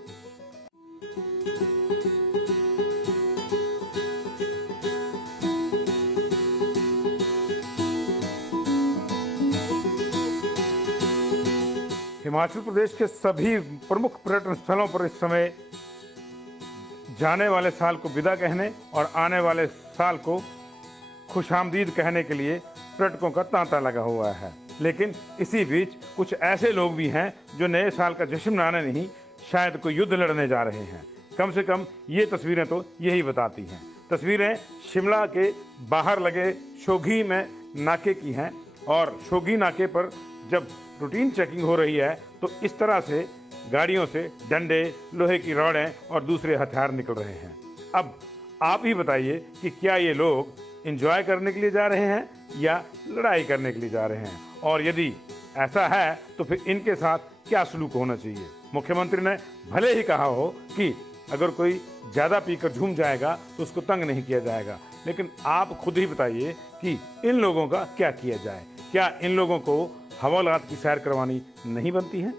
हिमाचल प्रदेश के सभी प्रमुख पर्यटन स्थलों पर इस समय जाने वाले साल को विदा कहने और आने वाले साल को खुशामदीद कहने के लिए पर्यटकों का तांता लगा हुआ है। लेकिन इसी बीच कुछ ऐसे लोग भी हैं जो नए साल का जश्न मनाने नहीं, शायद कोई युद्ध लड़ने जा रहे हैं। कम से कम ये तस्वीरें तो यही बताती हैं। तस्वीरें शिमला के बाहर लगे शोघी में नाके की हैं और शोघी नाके पर जब रूटीन चेकिंग हो रही है तो इस तरह से गाड़ियों से डंडे, लोहे की रॉडें और दूसरे हथियार निकल रहे हैं। अब आप ही बताइए कि क्या ये लोग एंजॉय करने के लिए जा रहे हैं या लड़ाई करने के लिए जा रहे हैं, और यदि ऐसा है तो फिर इनके साथ क्या सलूक होना चाहिए। मुख्यमंत्री ने भले ही कहा हो कि अगर कोई ज़्यादा पीकर झूम जाएगा तो उसको तंग नहीं किया जाएगा, लेकिन आप खुद ही बताइए कि इन लोगों का क्या किया जाए। क्या इन लोगों को हवालात की सैर करवानी नहीं बनती है?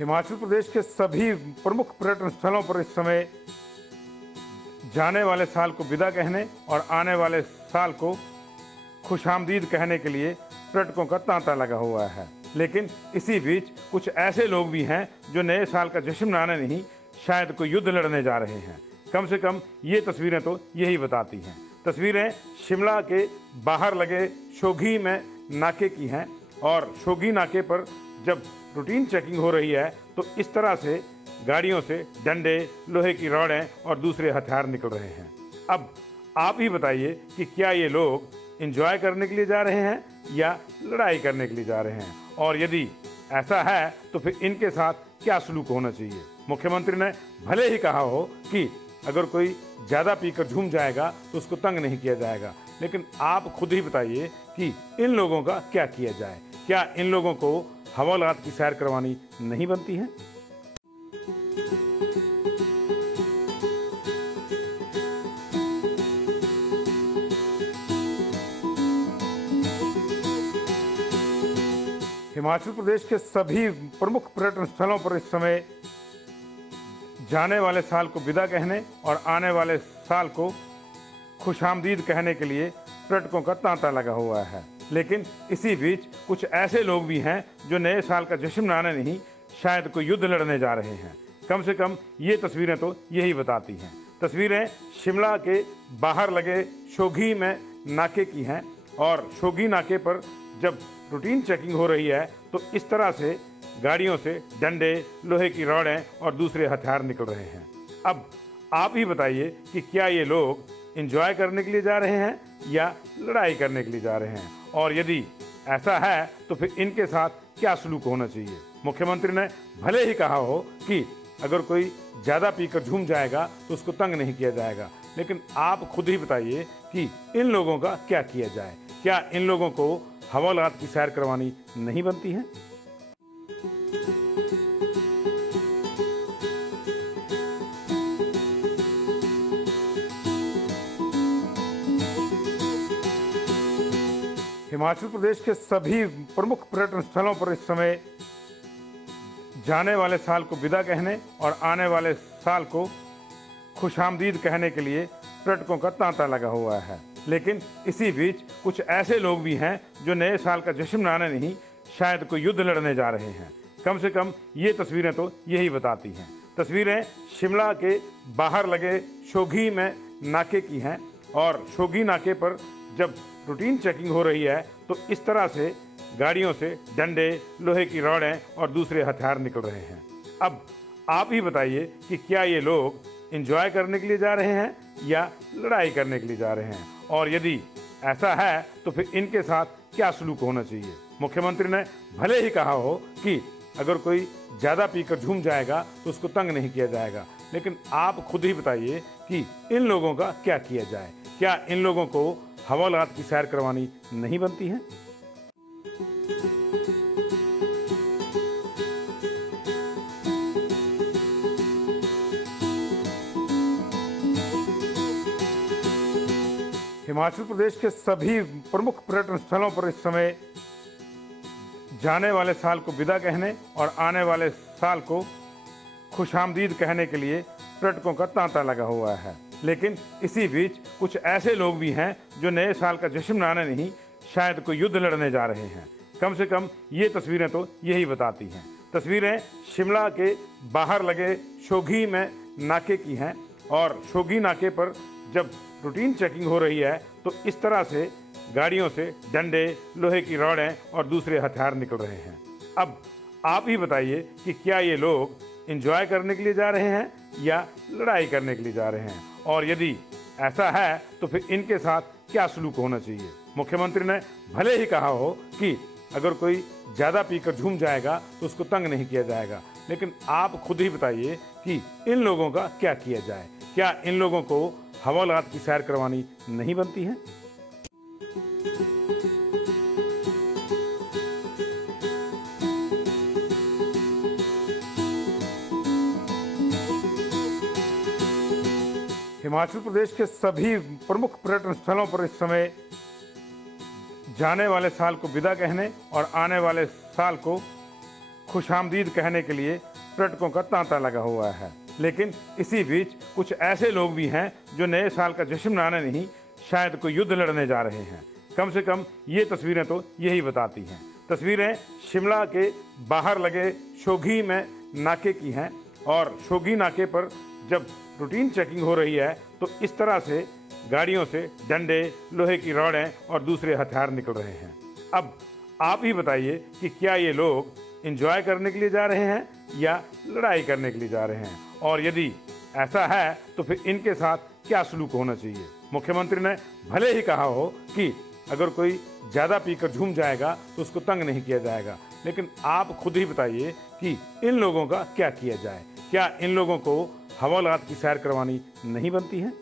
हिमाचल प्रदेश के सभी प्रमुख पर्यटन स्थलों पर इस समय जाने वाले साल को विदा कहने और आने वाले साल को खुशामदीद कहने के लिए पर्यटकों का तांता लगा हुआ है। लेकिन इसी बीच कुछ ऐसे लोग भी हैं जो नए साल का जश्न मनाने नहीं, शायद कोई युद्ध लड़ने जा रहे हैं। कम से कम ये तस्वीरें तो यही बताती हैं। तस्वीरें शिमला के बाहर लगे शोघी में नाके की हैं और शोघी नाके पर जब रूटीन चेकिंग हो रही है तो इस तरह से गाड़ियों से डंडे, लोहे की रॉडें और दूसरे हथियार निकल रहे हैं। अब आप ही बताइए कि क्या ये लोग एंजॉय करने के लिए जा रहे हैं या लड़ाई करने के लिए जा रहे हैं, और यदि ऐसा है तो फिर इनके साथ क्या सलूक होना चाहिए। मुख्यमंत्री ने भले ही कहा हो कि अगर कोई ज़्यादा पीकर झूम जाएगा तो उसको तंग नहीं किया जाएगा, लेकिन आप खुद ही बताइए कि इन लोगों का क्या किया जाए। क्या इन लोगों को हवालात की सैर करवानी नहीं बनती है? हिमाचल प्रदेश के सभी प्रमुख पर्यटन स्थलों पर इस समय जाने वाले साल को विदा कहने और आने वाले साल को खुशामदीद कहने के लिए पर्यटकों का तांता लगा हुआ है। लेकिन इसी बीच कुछ ऐसे लोग भी हैं जो नए साल का जश्न मनाने नहीं, शायद कोई युद्ध लड़ने जा रहे हैं। कम से कम ये तस्वीरें तो यही बताती हैं। तस्वीरें शिमला के बाहर लगे शोघी में नाके की हैं और शोघी नाके पर जब रूटीन चेकिंग हो रही है तो इस तरह से गाड़ियों से डंडे, लोहे की रॉडें और दूसरे हथियार निकल रहे हैं। अब आप ही बताइए कि क्या ये लोग एंजॉय करने के लिए जा रहे हैं या लड़ाई करने के लिए जा रहे हैं, और यदि ऐसा है तो फिर इनके साथ क्या सलूक होना चाहिए। मुख्यमंत्री ने भले ही कहा हो कि अगर कोई ज़्यादा पीकर झूम जाएगा तो उसको तंग नहीं किया जाएगा, लेकिन आप खुद ही बताइए कि इन लोगों का क्या किया जाए। क्या इन लोगों को हवालात की सैर करवानी नहीं बनती है? हिमाचल प्रदेश के सभी प्रमुख पर्यटन स्थलों पर इस समय जाने वाले साल को विदा कहने और आने वाले साल को खुशामदीद कहने के लिए पर्यटकों का तांता लगा हुआ है। लेकिन इसी बीच कुछ ऐसे लोग भी हैं जो नए साल का जश्न मनाने नहीं, शायद कोई युद्ध लड़ने जा रहे हैं। कम से कम ये तस्वीरें तो यही बताती हैं। तस्वीरें शिमला के बाहर लगे शोघी में नाके की हैं और शोघी नाके पर जब रूटीन चेकिंग हो रही है तो इस तरह से गाड़ियों से डंडे, लोहे की रॉडें और दूसरे हथियार निकल रहे हैं। अब आप ही बताइए कि क्या ये लोग एंजॉय करने के लिए जा रहे हैं या लड़ाई करने के लिए जा रहे हैं, और यदि ऐसा है तो फिर इनके साथ क्या सलूक होना चाहिए। मुख्यमंत्री ने भले ही कहा हो कि अगर कोई ज़्यादा पीकर झूम जाएगा तो उसको तंग नहीं किया जाएगा, लेकिन आप खुद ही बताइए कि इन लोगों का क्या किया जाए। क्या इन लोगों को हवालात की सैर करवानी नहीं बनती है? हिमाचल प्रदेश के सभी प्रमुख पर्यटन स्थलों पर इस समय जाने वाले साल को विदा कहने और आने वाले साल को खुशामदीद कहने के लिए पर्यटकों का तांता लगा हुआ है। लेकिन इसी बीच कुछ ऐसे लोग भी हैं जो नए साल का जश्न मनाने नहीं, शायद कोई युद्ध लड़ने जा रहे हैं। कम से कम ये तस्वीरें तो यही बताती हैं। तस्वीरें शिमला के बाहर लगे शोघी में नाके की हैं और शोघी नाके पर जब रूटीन चेकिंग हो रही है तो इस तरह से गाड़ियों से डंडे, लोहे की रॉडें और दूसरे हथियार निकल रहे हैं। अब आप ही बताइए कि क्या ये लोग एंजॉय करने के लिए जा रहे हैं या लड़ाई करने के लिए जा रहे हैं, और यदि ऐसा है तो फिर इनके साथ क्या सलूक होना चाहिए। मुख्यमंत्री ने भले ही कहा हो कि अगर कोई ज़्यादा पीकर झूम जाएगा तो उसको तंग नहीं किया जाएगा, लेकिन आप खुद ही बताइए कि इन लोगों का क्या किया जाए। क्या इन लोगों को हवालात की सैर करवानी नहीं बनती है? हिमाचल प्रदेश के सभी प्रमुख पर्यटन स्थलों पर इस समय जाने वाले साल को विदा कहने और आने वाले साल को खुशामदीद कहने के लिए पर्यटकों का तांता लगा हुआ है। लेकिन इसी बीच कुछ ऐसे लोग भी हैं जो नए साल का जश्न मनाने नहीं, शायद कोई युद्ध लड़ने जा रहे हैं। कम से कम ये तस्वीरें तो यही बताती हैं। तस्वीरें शिमला के बाहर लगे शोघी में नाके की हैं और शोघी नाके पर जब रूटीन चेकिंग हो रही है तो इस तरह से गाड़ियों से डंडे, लोहे की रॉडें और दूसरे हथियार निकल रहे हैं। अब आप ही बताइए कि क्या ये लोग एंजॉय करने के लिए जा रहे हैं या लड़ाई करने के लिए जा रहे हैं, और यदि ऐसा है तो फिर इनके साथ क्या सलूक होना चाहिए। मुख्यमंत्री ने भले ही कहा हो कि अगर कोई ज़्यादा पीकर झूम जाएगा तो उसको तंग नहीं किया जाएगा, लेकिन आप खुद ही बताइए कि इन लोगों का क्या किया जाए। क्या इन लोगों को हवालात की सैर करवानी नहीं बनती है?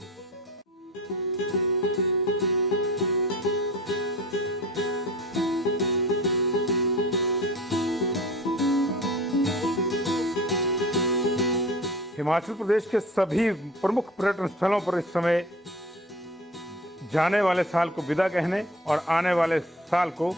हिमाचल प्रदेश के सभी प्रमुख पर्यटन स्थलों पर इस समय जाने वाले साल को विदा कहने और आने वाले साल को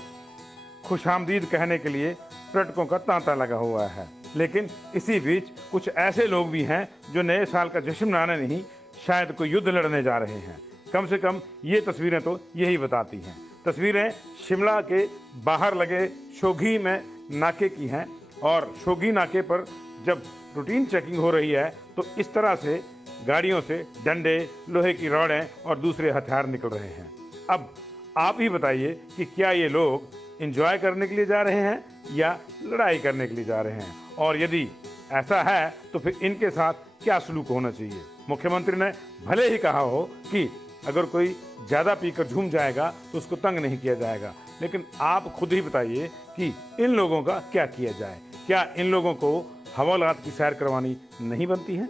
खुशामदीद कहने के लिए पर्यटकों का तांता लगा हुआ है। लेकिन इसी बीच कुछ ऐसे लोग भी हैं जो नए साल का जश्न मनाने नहीं, शायद कोई युद्ध लड़ने जा रहे हैं। कम से कम ये तस्वीरें तो यही बताती हैं। तस्वीरें शिमला के बाहर लगे शोघी में नाके की हैं और शोघी नाके पर जब रूटीन चेकिंग हो रही है तो इस तरह से गाड़ियों से डंडे, लोहे की रॉडें और दूसरे हथियार निकल रहे हैं। अब आप ही बताइए कि क्या ये लोग एंजॉय करने के लिए जा रहे हैं या लड़ाई करने के लिए जा रहे हैं, और यदि ऐसा है तो फिर इनके साथ क्या सलूक होना चाहिए। मुख्यमंत्री ने भले ही कहा हो कि अगर कोई ज़्यादा पीकर झूम जाएगा तो उसको तंग नहीं किया जाएगा, लेकिन आप खुद ही बताइए कि इन लोगों का क्या किया जाए। क्या इन लोगों को हवालात की सैर करवानी नहीं बनती है?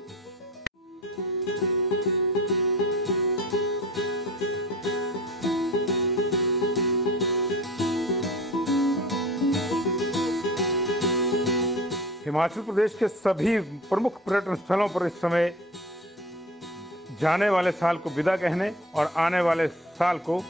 हिमाचल प्रदेश के सभी प्रमुख पर्यटन स्थलों पर इस समय जाने वाले साल को विदा कहने और आने वाले साल को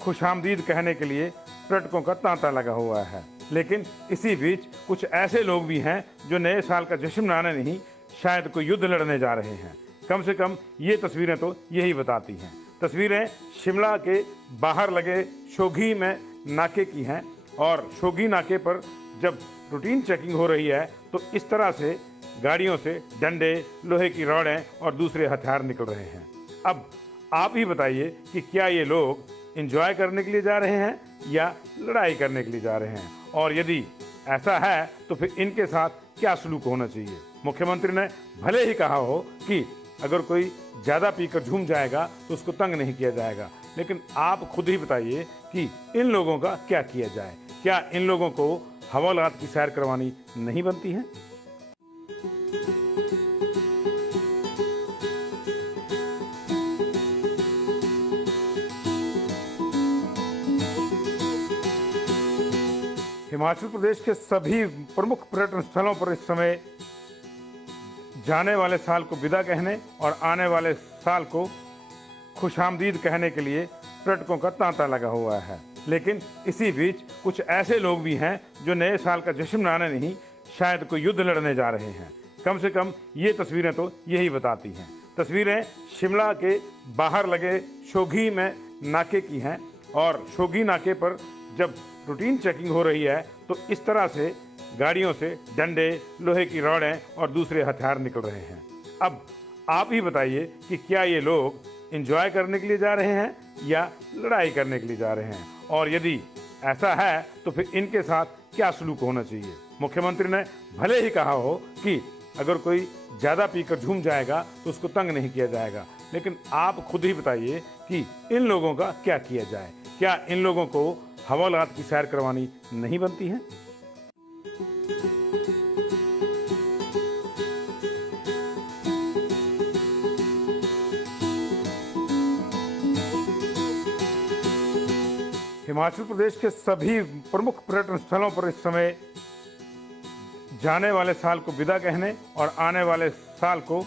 खुशामदीद कहने के लिए पर्यटकों का तांता लगा हुआ है। लेकिन इसी बीच कुछ ऐसे लोग भी हैं जो नए साल का जश्न मनाने नहीं, शायद कोई युद्ध लड़ने जा रहे हैं। कम से कम ये तस्वीरें तो यही बताती हैं। तस्वीरें शिमला के बाहर लगे शोघी में नाके की हैं और शोघी नाके पर जब रूटीन चेकिंग हो रही है तो इस तरह से गाड़ियों से डंडे, लोहे की रॉडें और दूसरे हथियार निकल रहे हैं। अब आप ही बताइए कि क्या ये लोग एंजॉय करने के लिए जा रहे हैं या लड़ाई करने के लिए जा रहे हैं, और यदि ऐसा है तो फिर इनके साथ क्या सलूक होना चाहिए। मुख्यमंत्री ने भले ही कहा हो कि अगर कोई ज़्यादा पीकर झूम जाएगा तो उसको तंग नहीं किया जाएगा, लेकिन आप खुद ही बताइए कि इन लोगों का क्या किया जाए। क्या इन लोगों को हवालात की सैर करवानी नहीं बनती है? हिमाचल प्रदेश के सभी प्रमुख पर्यटन स्थलों पर इस समय जाने वाले साल को विदा कहने और आने वाले साल को खुशामदीद कहने के लिए पर्यटकों का तांता लगा हुआ है। लेकिन इसी बीच कुछ ऐसे लोग भी हैं जो नए साल का जश्न मनाने नहीं, शायद कोई युद्ध लड़ने जा रहे हैं। कम से कम ये तस्वीरें तो यही बताती हैं। तस्वीरें शिमला के बाहर लगे शोघी में नाके की हैं और शोघी नाके पर जब रूटीन चेकिंग हो रही है तो इस तरह से गाड़ियों से डंडे, लोहे की रॉडें और दूसरे हथियार निकल रहे हैं। अब आप ही बताइए कि क्या ये लोग एंजॉय करने के लिए जा रहे हैं या लड़ाई करने के लिए जा रहे हैं, और यदि ऐसा है तो फिर इनके साथ क्या सलूक होना चाहिए। मुख्यमंत्री ने भले ही कहा हो कि अगर कोई ज़्यादा पीकर झूम जाएगा तो उसको तंग नहीं किया जाएगा, लेकिन आप खुद ही बताइए कि इन लोगों का क्या किया जाए। क्या इन लोगों को हवालात की सैर करवानी नहीं बनती है? हिमाचल प्रदेश के सभी प्रमुख पर्यटन स्थलों पर इस समय जाने वाले साल को विदा कहने और आने वाले साल को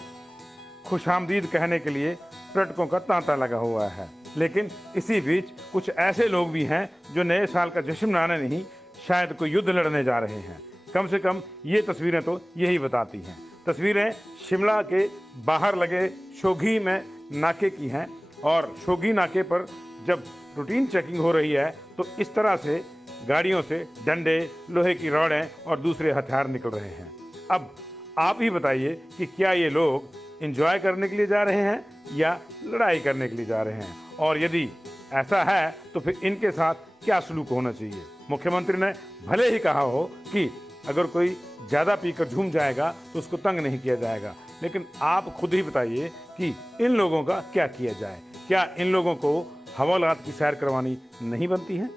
खुशामदीद कहने के लिए पर्यटकों का तांता लगा हुआ है। लेकिन इसी बीच कुछ ऐसे लोग भी हैं जो नए साल का जश्न मनाने नहीं, शायद कोई युद्ध लड़ने जा रहे हैं। कम से कम ये तस्वीरें तो यही बताती हैं। तस्वीरें शिमला के बाहर लगे शोघी में नाके की हैं और शोघी नाके पर जब रूटीन चेकिंग हो रही है तो इस तरह से गाड़ियों से डंडे, लोहे की रॉडें और दूसरे हथियार निकल रहे हैं। अब आप ही बताइए कि क्या ये लोग एंजॉय करने के लिए जा रहे हैं या लड़ाई करने के लिए जा रहे हैं, और यदि ऐसा है तो फिर इनके साथ क्या सलूक होना चाहिए। मुख्यमंत्री ने भले ही कहा हो कि अगर कोई ज़्यादा पीकर झूम जाएगा तो उसको तंग नहीं किया जाएगा, लेकिन आप खुद ही बताइए कि इन लोगों का क्या किया जाए। क्या इन लोगों को हवालात की सैर करवानी नहीं बनती है?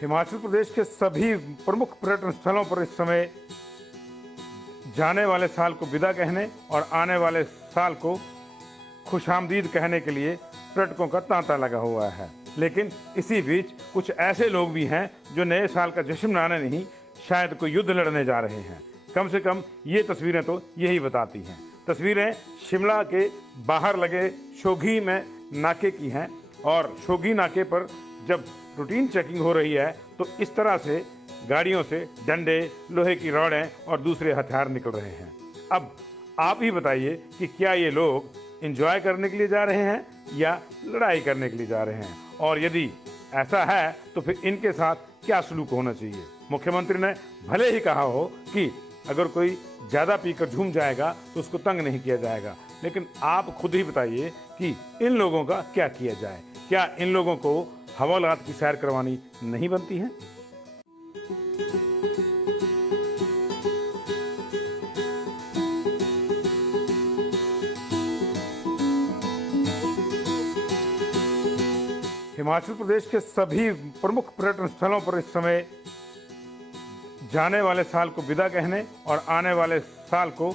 हिमाचल प्रदेश के सभी प्रमुख पर्यटन स्थलों पर इस समय जाने वाले साल को विदा कहने और आने वाले साल को खुशामदीद कहने के लिए पर्यटकों का तांता लगा हुआ है। लेकिन इसी बीच कुछ ऐसे लोग भी हैं जो नए साल का जश्न मनाने नहीं, शायद कोई युद्ध लड़ने जा रहे हैं। कम से कम ये तस्वीरें तो यही बताती हैं। तस्वीरें शिमला के बाहर लगे शोघी में नाके की हैं और शोघी नाके पर जब रूटीन चेकिंग हो रही है तो इस तरह से गाड़ियों से डंडे, लोहे की रॉडें और दूसरे हथियार निकल रहे हैं। अब आप ही बताइए कि क्या ये लोग एंजॉय करने के लिए जा रहे हैं या लड़ाई करने के लिए जा रहे हैं, और यदि ऐसा है तो फिर इनके साथ क्या सलूक होना चाहिए। मुख्यमंत्री ने भले ही कहा हो कि अगर कोई ज़्यादा पीकर झूम जाएगा तो उसको तंग नहीं किया जाएगा, लेकिन आप खुद ही बताइए कि इन लोगों का क्या किया जाए। क्या इन लोगों को हवालात की सैर करवानी नहीं बनती है? हिमाचल प्रदेश के सभी प्रमुख पर्यटन स्थलों पर इस समय जाने वाले साल को विदा कहने और आने वाले साल को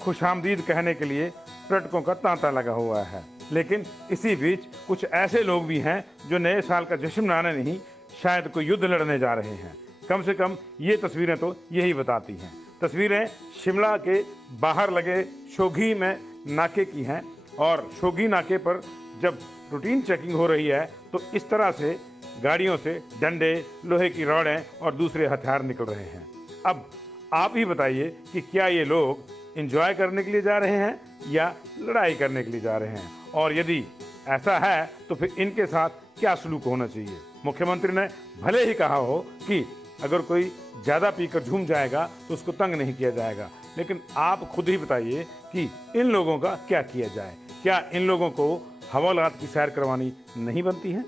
खुशामदीद कहने के लिए पर्यटकों का तांता लगा हुआ है। लेकिन इसी बीच कुछ ऐसे लोग भी हैं जो नए साल का जश्न मनाने नहीं, शायद कोई युद्ध लड़ने जा रहे हैं। कम से कम ये तस्वीरें तो यही बताती हैं। तस्वीरें शिमला के बाहर लगे शोघी में नाके की हैं और शोघी नाके पर जब रूटीन चेकिंग हो रही है तो इस तरह से गाड़ियों से डंडे, लोहे की रॉडें और दूसरे हथियार निकल रहे हैं। अब आप ही बताइए कि क्या ये लोग एंजॉय करने के लिए जा रहे हैं या लड़ाई करने के लिए जा रहे हैं, और यदि ऐसा है तो फिर इनके साथ क्या सलूक होना चाहिए। मुख्यमंत्री ने भले ही कहा हो कि अगर कोई ज़्यादा पीकर झूम जाएगा तो उसको तंग नहीं किया जाएगा, लेकिन आप खुद ही बताइए कि इन लोगों का क्या किया जाए। क्या इन लोगों को हवालात की सैर करवानी नहीं बनती है?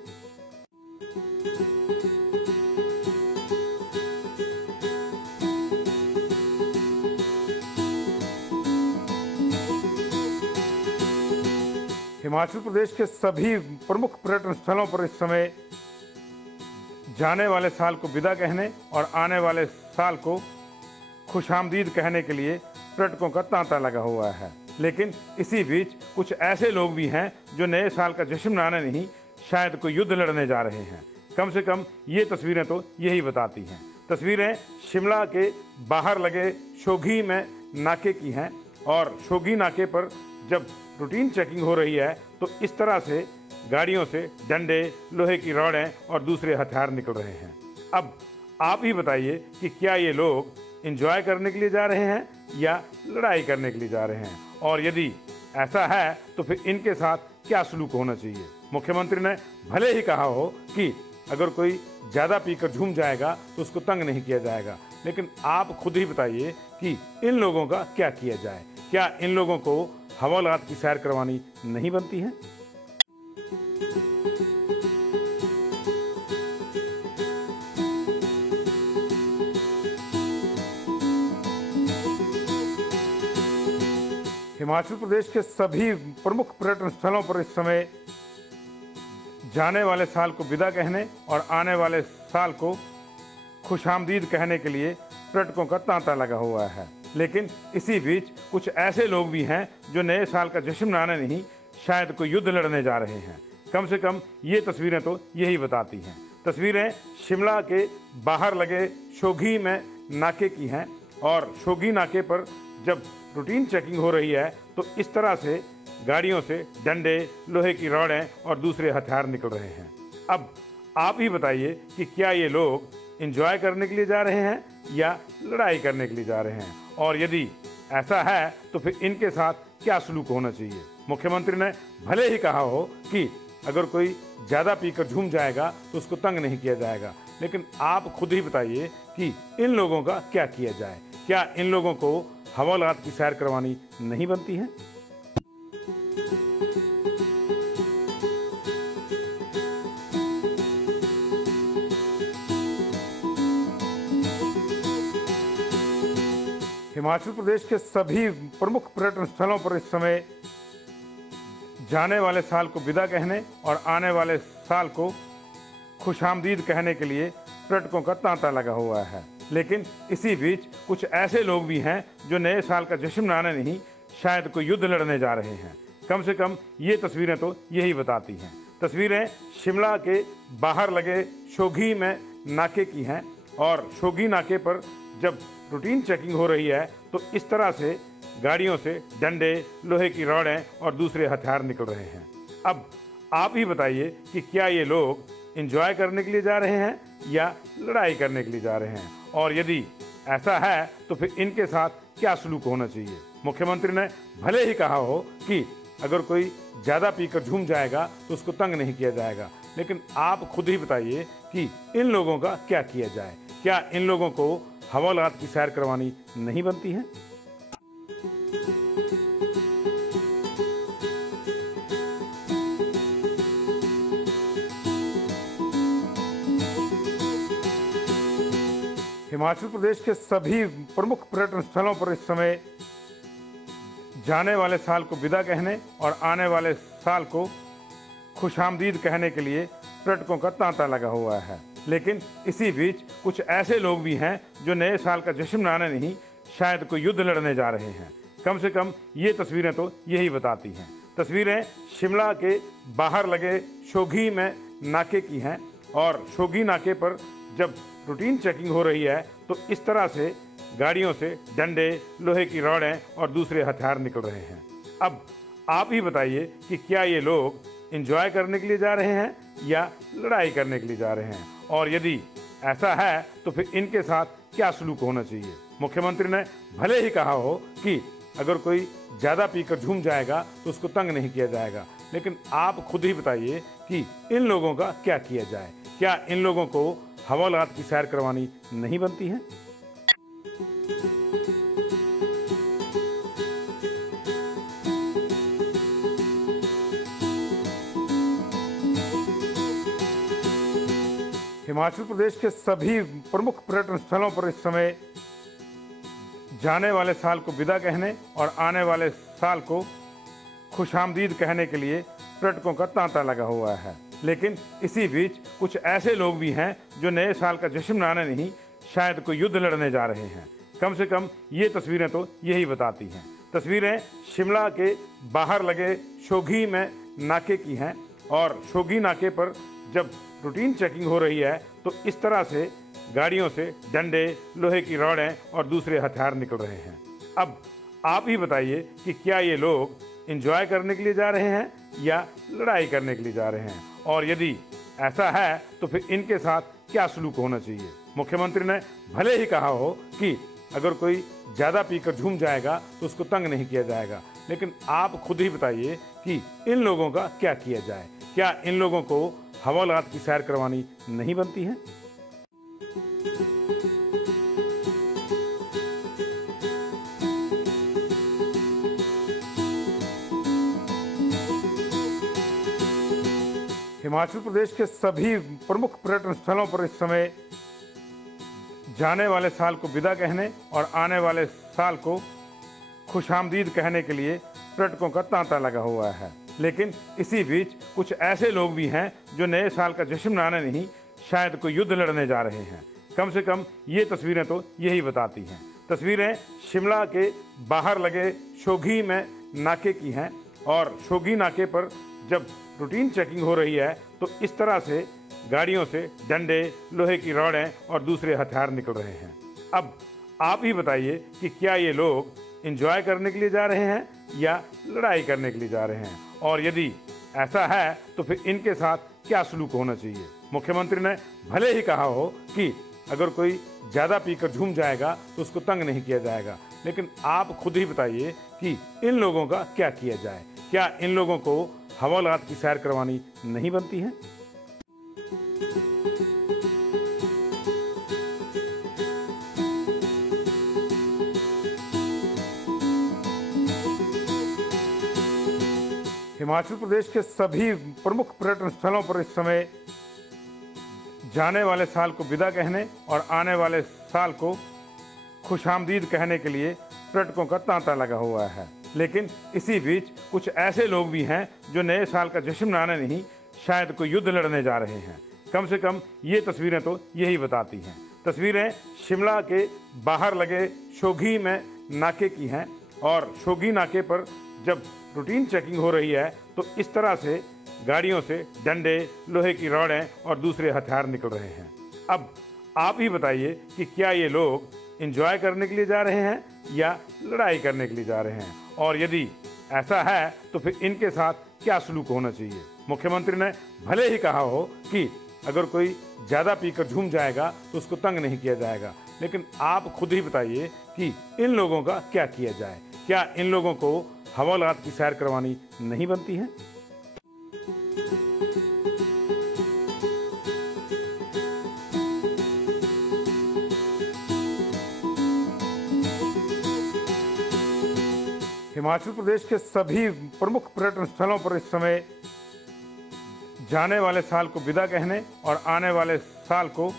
हिमाचल प्रदेश के सभी प्रमुख पर्यटन स्थलों पर इस समय जाने वाले साल को विदा कहने और आने वाले साल को खुशामदीद कहने के लिए पर्यटकों का तांता लगा हुआ है। लेकिन इसी बीच कुछ ऐसे लोग भी हैं जो नए साल का जश्न मनाने नहीं, शायद कोई युद्ध लड़ने जा रहे हैं। कम से कम ये तस्वीरें तो यही बताती हैं। तस्वीरें शिमला के बाहर लगे शोघी में नाके की हैं और शोघी नाके पर जब रूटीन चेकिंग हो रही है तो इस तरह से गाड़ियों से डंडे, लोहे की रॉडें और दूसरे हथियार निकल रहे हैं। अब आप ही बताइए कि क्या ये लोग एंजॉय करने के लिए जा रहे हैं या लड़ाई करने के लिए जा रहे हैं, और यदि ऐसा है तो फिर इनके साथ क्या सलूक होना चाहिए। मुख्यमंत्री ने भले ही कहा हो कि अगर कोई ज़्यादा पीकर झूम जाएगा तो उसको तंग नहीं किया जाएगा, लेकिन आप खुद ही बताइए कि इन लोगों का क्या किया जाए। क्या इन लोगों को हवालात की सैर करवानी नहीं बनती है? हिमाचल प्रदेश के सभी प्रमुख पर्यटन स्थलों पर इस समय जाने वाले साल को विदा कहने और आने वाले साल को खुशामदीद कहने के लिए पर्यटकों का तांता लगा हुआ है। लेकिन इसी बीच कुछ ऐसे लोग भी हैं जो नए साल का जश्न मनाने नहीं, शायद कोई युद्ध लड़ने जा रहे हैं। कम से कम ये तस्वीरें तो यही बताती हैं। तस्वीरें शिमला के बाहर लगे शोघी में नाके की हैं और शोघी नाके पर जब रूटीन चेकिंग हो रही है तो इस तरह से गाड़ियों से डंडे, लोहे की रॉडें और दूसरे हथियार निकल रहे हैं। अब आप ही बताइए कि क्या ये लोग एंजॉय करने के लिए जा रहे हैं या लड़ाई करने के लिए जा रहे हैं, और यदि ऐसा है तो फिर इनके साथ क्या सलूक होना चाहिए। मुख्यमंत्री ने भले ही कहा हो कि अगर कोई ज़्यादा पीकर झूम जाएगा तो उसको तंग नहीं किया जाएगा, लेकिन आप खुद ही बताइए कि इन लोगों का क्या किया जाए। क्या इन लोगों को हवालात की सैर करवानी नहीं बनती है? हिमाचल प्रदेश के सभी प्रमुख पर्यटन स्थलों पर इस समय जाने वाले साल को विदा कहने और आने वाले साल को खुशामदीद कहने के लिए पर्यटकों का तांता लगा हुआ है। लेकिन इसी बीच कुछ ऐसे लोग भी हैं जो नए साल का जश्न मनाने नहीं, शायद कोई युद्ध लड़ने जा रहे हैं। कम से कम ये तस्वीरें तो यही बताती हैं। तस्वीरें शिमला के बाहर लगे शोघी में नाके की हैं और शोघी नाके पर जब रूटीन चेकिंग हो रही है तो इस तरह से गाड़ियों से डंडे, लोहे की रॉडें और दूसरे हथियार निकल रहे हैं। अब आप ही बताइए कि क्या ये लोग एंजॉय करने के लिए जा रहे हैं या लड़ाई करने के लिए जा रहे हैं, और यदि ऐसा है तो फिर इनके साथ क्या सलूक होना चाहिए। मुख्यमंत्री ने भले ही कहा हो कि अगर कोई ज़्यादा पीकर झूम जाएगा तो उसको तंग नहीं किया जाएगा, लेकिन आप खुद ही बताइए कि इन लोगों का क्या किया जाए। क्या इन लोगों को हवालात की सैर करवानी नहीं बनती है? हिमाचल प्रदेश के सभी प्रमुख पर्यटन स्थलों पर इस समय जाने वाले साल को विदा कहने और आने वाले साल को खुशामदीद कहने के लिए पर्यटकों का तांता लगा हुआ है। लेकिन इसी बीच कुछ ऐसे लोग भी हैं जो नए साल का जश्न मनाने नहीं, शायद कोई युद्ध लड़ने जा रहे हैं। कम से कम ये तस्वीरें तो यही बताती हैं। तस्वीरें शिमला के बाहर लगे शोघी में नाके की हैं, और शोघी नाके पर जब रूटीन चेकिंग हो रही है तो इस तरह से गाड़ियों से डंडे, लोहे की रॉडें और दूसरे हथियार निकल रहे हैं। अब आप ही बताइए कि क्या ये लोग एंजॉय करने के लिए जा रहे हैं या लड़ाई करने के लिए जा रहे हैं, और यदि ऐसा है तो फिर इनके साथ क्या सलूक होना चाहिए। मुख्यमंत्री ने भले ही कहा हो कि अगर कोई ज़्यादा पीकर झूम जाएगा तो उसको तंग नहीं किया जाएगा, लेकिन आप खुद ही बताइए कि इन लोगों का क्या किया जाए। क्या इन लोगों को हवालात की सैर करवानी नहीं बनती है? हिमाचल प्रदेश के सभी प्रमुख पर्यटन स्थलों पर इस समय जाने वाले साल को विदा कहने और आने वाले साल को खुशामदीद कहने के लिए पर्यटकों का तांता लगा हुआ है। लेकिन इसी बीच कुछ ऐसे लोग भी हैं जो नए साल का जश्न मनाने नहीं, शायद कोई युद्ध लड़ने जा रहे हैं। कम से कम ये तस्वीरें तो यही बताती हैं। तस्वीरें शिमला के बाहर लगे शोघी में नाके की हैं, और शोघी नाके पर जब रूटीन चेकिंग हो रही है तो इस तरह से गाड़ियों से डंडे, लोहे की रॉडें और दूसरे हथियार निकल रहे हैं। अब आप ही बताइए कि क्या ये लोग एंजॉय करने के लिए जा रहे हैं या लड़ाई करने के लिए जा रहे हैं, और यदि ऐसा है तो फिर इनके साथ क्या सलूक होना चाहिए। मुख्यमंत्री ने भले ही कहा हो कि अगर कोई ज़्यादा पीकर झूम जाएगा तो उसको तंग नहीं किया जाएगा, लेकिन आप खुद ही बताइए कि इन लोगों का क्या किया जाए। क्या इन लोगों को हवालात की सैर करवानी नहीं बनती है? हिमाचल प्रदेश के सभी प्रमुख पर्यटन स्थलों पर इस समय जाने वाले साल को विदा कहने और आने वाले साल को खुशामदीद कहने के लिए पर्यटकों का तांता लगा हुआ है। लेकिन इसी बीच कुछ ऐसे लोग भी हैं जो नए साल का जश्न मनाने नहीं, शायद कोई युद्ध लड़ने जा रहे हैं। कम से कम ये तस्वीरें तो यही बताती हैं। तस्वीरें शिमला के बाहर लगे शोघी में नाके की हैं, और शोघी नाके पर जब रूटीन चेकिंग हो रही है तो इस तरह से गाड़ियों से डंडे, लोहे की रॉडें और दूसरे हथियार निकल रहे हैं। अब आप ही बताइए कि क्या ये लोग एंजॉय करने के लिए जा रहे हैं या लड़ाई करने के लिए जा रहे हैं, और यदि ऐसा है तो फिर इनके साथ क्या सलूक होना चाहिए। मुख्यमंत्री ने भले ही कहा हो कि अगर कोई ज़्यादा पीकर झूम जाएगा तो उसको तंग नहीं किया जाएगा, लेकिन आप खुद ही बताइए कि इन लोगों का क्या किया जाए। क्या इन लोगों को हवालात की सैर करवानी नहीं बनती है? हिमाचल प्रदेश के सभी प्रमुख पर्यटन स्थलों पर इस समय जाने वाले साल को विदा कहने और आने वाले साल को खुशामदीद कहने के लिए पर्यटकों का तांता लगा हुआ है। लेकिन इसी बीच कुछ ऐसे लोग भी हैं जो नए साल का जश्न मनाने नहीं, शायद कोई युद्ध लड़ने जा रहे हैं। कम से कम ये तस्वीरें तो यही बताती हैं। तस्वीरें शिमला के बाहर लगे शोघी में नाके की हैं, और शोघी नाके पर जब रूटीन चेकिंग हो रही है तो इस तरह से गाड़ियों से डंडे, लोहे की रॉडें और दूसरे हथियार निकल रहे हैं। अब आप ही बताइए कि क्या ये लोग एंजॉय करने के लिए जा रहे हैं या लड़ाई करने के लिए जा रहे हैं, और यदि ऐसा है तो फिर इनके साथ क्या सलूक होना चाहिए। मुख्यमंत्री ने भले ही कहा हो कि अगर कोई ज़्यादा पीकर झूम जाएगा तो उसको तंग नहीं किया जाएगा, लेकिन आप खुद ही बताइए कि इन लोगों का क्या किया जाए। क्या इन लोगों को हवालात की सैर करवानी नहीं बनती है? हिमाचल प्रदेश के सभी प्रमुख पर्यटन स्थलों पर इस समय जाने वाले साल को विदा कहने और आने वाले साल को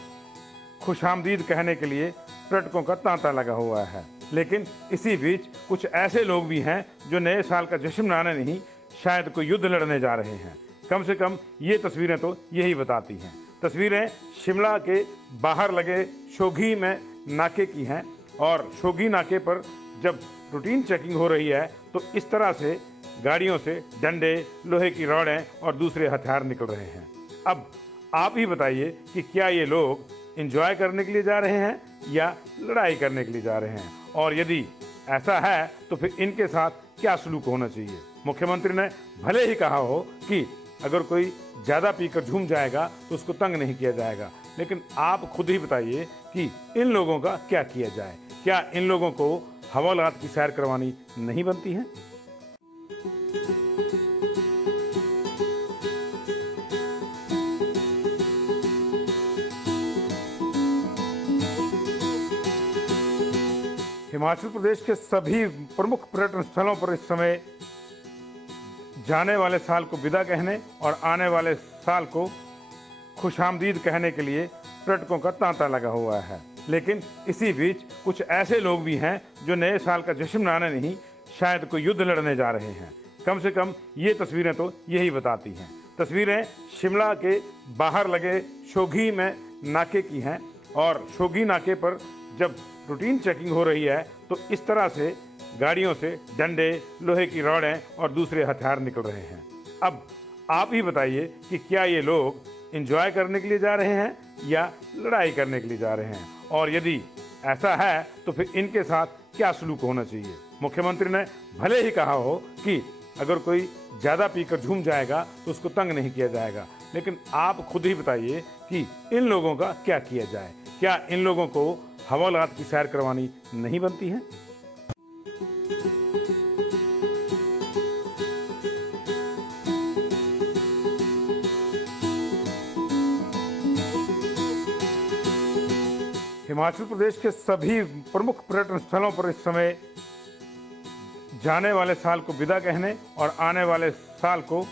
खुशामदीद कहने के लिए पर्यटकों का तांता लगा हुआ है। लेकिन इसी बीच कुछ ऐसे लोग भी हैं जो नए साल का जश्न मनाने नहीं, शायद कोई युद्ध लड़ने जा रहे हैं। कम से कम ये तस्वीरें तो यही बताती हैं। तस्वीरें शिमला के बाहर लगे शोघी में नाके की हैं, और शोघी नाके पर जब रूटीन चेकिंग हो रही है तो इस तरह से गाड़ियों से डंडे, लोहे की रॉडें और दूसरे हथियार निकल रहे हैं। अब आप ही बताइए कि क्या ये लोग एंजॉय करने के लिए जा रहे हैं या लड़ाई करने के लिए जा रहे हैं, और यदि ऐसा है तो फिर इनके साथ क्या सलूक होना चाहिए। मुख्यमंत्री ने भले ही कहा हो कि अगर कोई ज़्यादा पीकर झूम जाएगा तो उसको तंग नहीं किया जाएगा, लेकिन आप खुद ही बताइए कि इन लोगों का क्या किया जाए। क्या इन लोगों को हवालात की सैर करवानी नहीं बनती है? हिमाचल प्रदेश के सभी प्रमुख पर्यटन स्थलों पर इस समय जाने वाले साल को विदा कहने और आने वाले साल को खुशामदीद कहने के लिए पर्यटकों का तांता लगा हुआ है। लेकिन इसी बीच कुछ ऐसे लोग भी हैं जो नए साल का जश्न मनाने नहीं, शायद कोई युद्ध लड़ने जा रहे हैं। कम से कम ये तस्वीरें तो यही बताती हैं। तस्वीरें शिमला के बाहर लगे शोघी में नाके की हैं, और शोघी नाके पर जब रूटीन चेकिंग हो रही है तो इस तरह से गाड़ियों से डंडे, लोहे की रॉडें और दूसरे हथियार निकल रहे हैं। अब आप ही बताइए कि क्या ये लोग एंजॉय करने के लिए जा रहे हैं या लड़ाई करने के लिए जा रहे हैं, और यदि ऐसा है तो फिर इनके साथ क्या सलूक होना चाहिए। मुख्यमंत्री ने भले ही कहा हो कि अगर कोई ज़्यादा पीकर झूम जाएगा तो उसको तंग नहीं किया जाएगा, लेकिन आप खुद ही बताइए कि इन लोगों का क्या किया जाए। क्या इन लोगों को हवालात की सैर करवानी नहीं बनती है? हिमाचल प्रदेश के सभी प्रमुख पर्यटन स्थलों पर इस समय जाने वाले साल को विदा कहने और आने वाले साल को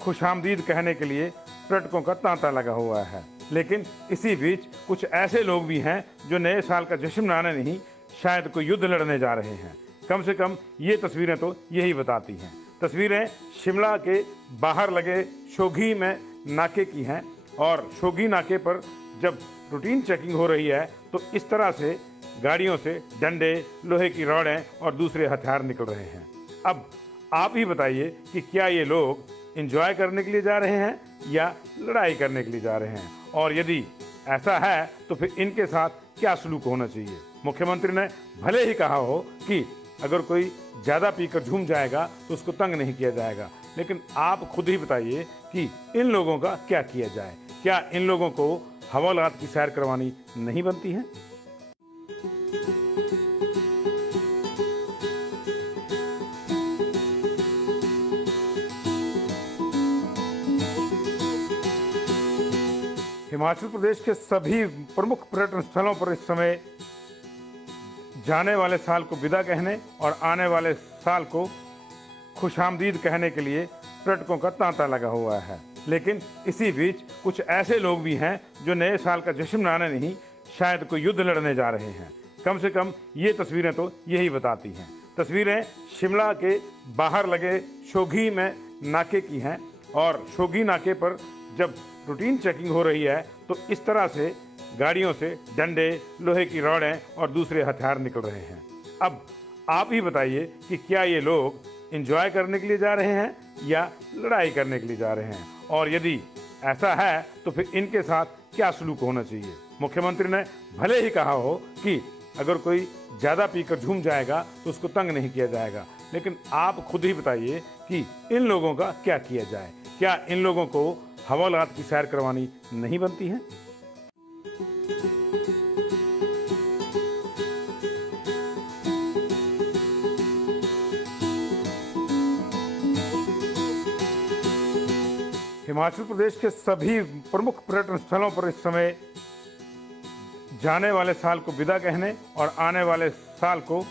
खुशामदीद कहने के लिए पर्यटकों का तांता लगा हुआ है। लेकिन इसी बीच कुछ ऐसे लोग भी हैं जो नए साल का जश्न मनाने नहीं, शायद कोई युद्ध लड़ने जा रहे हैं। कम से कम ये तस्वीरें तो यही बताती हैं। तस्वीरें शिमला के बाहर लगे शोघी में नाके की हैं, और शोघी नाके पर जब रूटीन चेकिंग हो रही है तो इस तरह से गाड़ियों से डंडे, लोहे की रॉडें और दूसरे हथियार निकल रहे हैं। अब आप ही बताइए कि क्या ये लोग एंजॉय करने के लिए जा रहे हैं या लड़ाई करने के लिए जा रहे हैं, और यदि ऐसा है तो फिर इनके साथ क्या सलूक होना चाहिए। मुख्यमंत्री ने भले ही कहा हो कि अगर कोई ज़्यादा पीकर झूम जाएगा तो उसको तंग नहीं किया जाएगा, लेकिन आप खुद ही बताइए कि इन लोगों का क्या किया जाए। क्या इन लोगों को हवालात की सैर करवानी नहीं बनती है? हिमाचल प्रदेश के सभी प्रमुख पर्यटन स्थलों पर इस समय जाने वाले साल को विदा कहने और आने वाले साल को खुशामदीद कहने के लिए पर्यटकों का तांता लगा हुआ है। लेकिन इसी बीच कुछ ऐसे लोग भी हैं जो नए साल का जश्न मनाने नहीं, शायद कोई युद्ध लड़ने जा रहे हैं। कम से कम ये तस्वीरें तो यही बताती हैं। तस्वीरें शिमला के बाहर लगे शोघी में नाके की हैं, और शोघी नाके पर जब रूटीन चेकिंग हो रही है तो इस तरह से गाड़ियों से डंडे, लोहे की रॉडें और दूसरे हथियार निकल रहे हैं। अब आप ही बताइए कि क्या ये लोग एंजॉय करने के लिए जा रहे हैं या लड़ाई करने के लिए जा रहे हैं, और यदि ऐसा है तो फिर इनके साथ क्या सलूक होना चाहिए। मुख्यमंत्री ने भले ही कहा हो कि अगर कोई ज़्यादा पीकर झूम जाएगा तो उसको तंग नहीं किया जाएगा। लेकिन आप खुद ही बताइए कि इन लोगों का क्या किया जाए? क्या इन लोगों को हवालात की सैर करवानी नहीं बनती है? हिमाचल प्रदेश के सभी प्रमुख पर्यटन स्थलों पर इस समय जाने वाले साल को विदा कहने और आने वाले साल को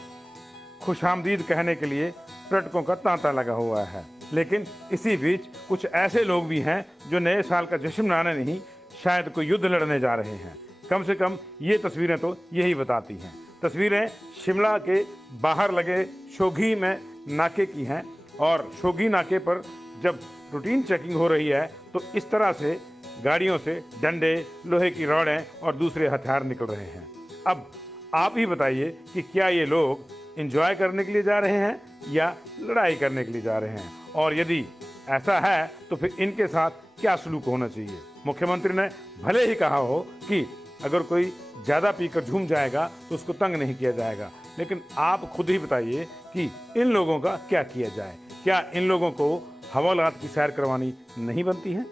खुशामदीद कहने के लिए पर्यटकों का तांता लगा हुआ है। लेकिन इसी बीच कुछ ऐसे लोग भी हैं जो नए साल का जश्न मनाने नहीं, शायद कोई युद्ध लड़ने जा रहे हैं। कम से कम ये तस्वीरें तो यही बताती हैं। तस्वीरें शिमला के बाहर लगे शोघी में नाके की हैं और शोघी नाके पर जब रूटीन चेकिंग हो रही है तो इस तरह से गाड़ियों से डंडे, लोहे की रॉडें और दूसरे हथियार निकल रहे हैं। अब आप ही बताइए कि क्या ये लोग एंजॉय करने के लिए जा रहे हैं या लड़ाई करने के लिए जा रहे हैं, और यदि ऐसा है तो फिर इनके साथ क्या सलूक होना चाहिए? मुख्यमंत्री ने भले ही कहा हो कि अगर कोई ज़्यादा पीकर झूम जाएगा तो उसको तंग नहीं किया जाएगा, लेकिन आप खुद ही बताइए कि इन लोगों का क्या किया जाए? क्या इन लोगों को हवालात की सैर करवानी नहीं बनती है?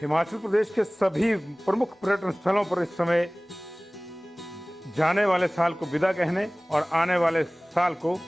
हिमाचल प्रदेश के सभी प्रमुख पर्यटन स्थलों पर इस समय जाने वाले साल को विदा कहने और आने वाले साल को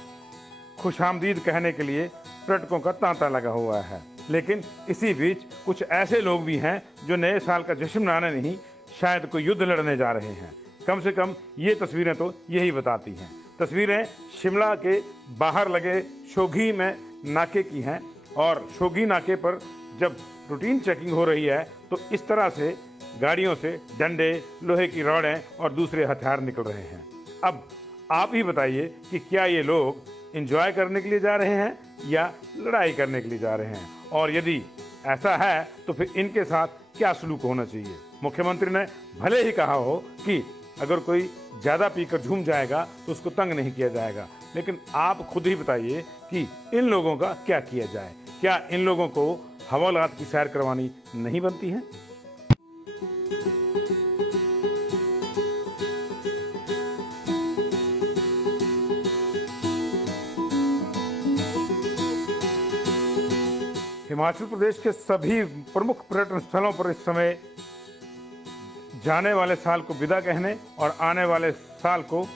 खुशामदीद कहने के लिए पर्यटकों का तांता लगा हुआ है। लेकिन इसी बीच कुछ ऐसे लोग भी हैं जो नए साल का जश्न मनाने नहीं, शायद कोई युद्ध लड़ने जा रहे हैं। कम से कम ये तस्वीरें तो यही बताती हैं। तस्वीरें शिमला के बाहर लगे शोघी में नाके की हैं और शोघी नाके पर जब रूटीन चेकिंग हो रही है तो इस तरह से गाड़ियों से डंडे, लोहे की रॉडें और दूसरे हथियार निकल रहे हैं। अब आप ही बताइए कि क्या ये लोग एंजॉय करने के लिए जा रहे हैं या लड़ाई करने के लिए जा रहे हैं, और यदि ऐसा है तो फिर इनके साथ क्या सलूक होना चाहिए? मुख्यमंत्री ने भले ही कहा हो कि अगर कोई ज़्यादा पीकर झूम जाएगा तो उसको तंग नहीं किया जाएगा, लेकिन आप खुद ही बताइए कि इन लोगों का क्या किया जाए? क्या इन लोगों को हवालात की सैर करवानी नहीं बनती है? हिमाचल प्रदेश के सभी प्रमुख पर्यटन स्थलों पर इस समय जाने वाले साल को विदा कहने और आने वाले साल को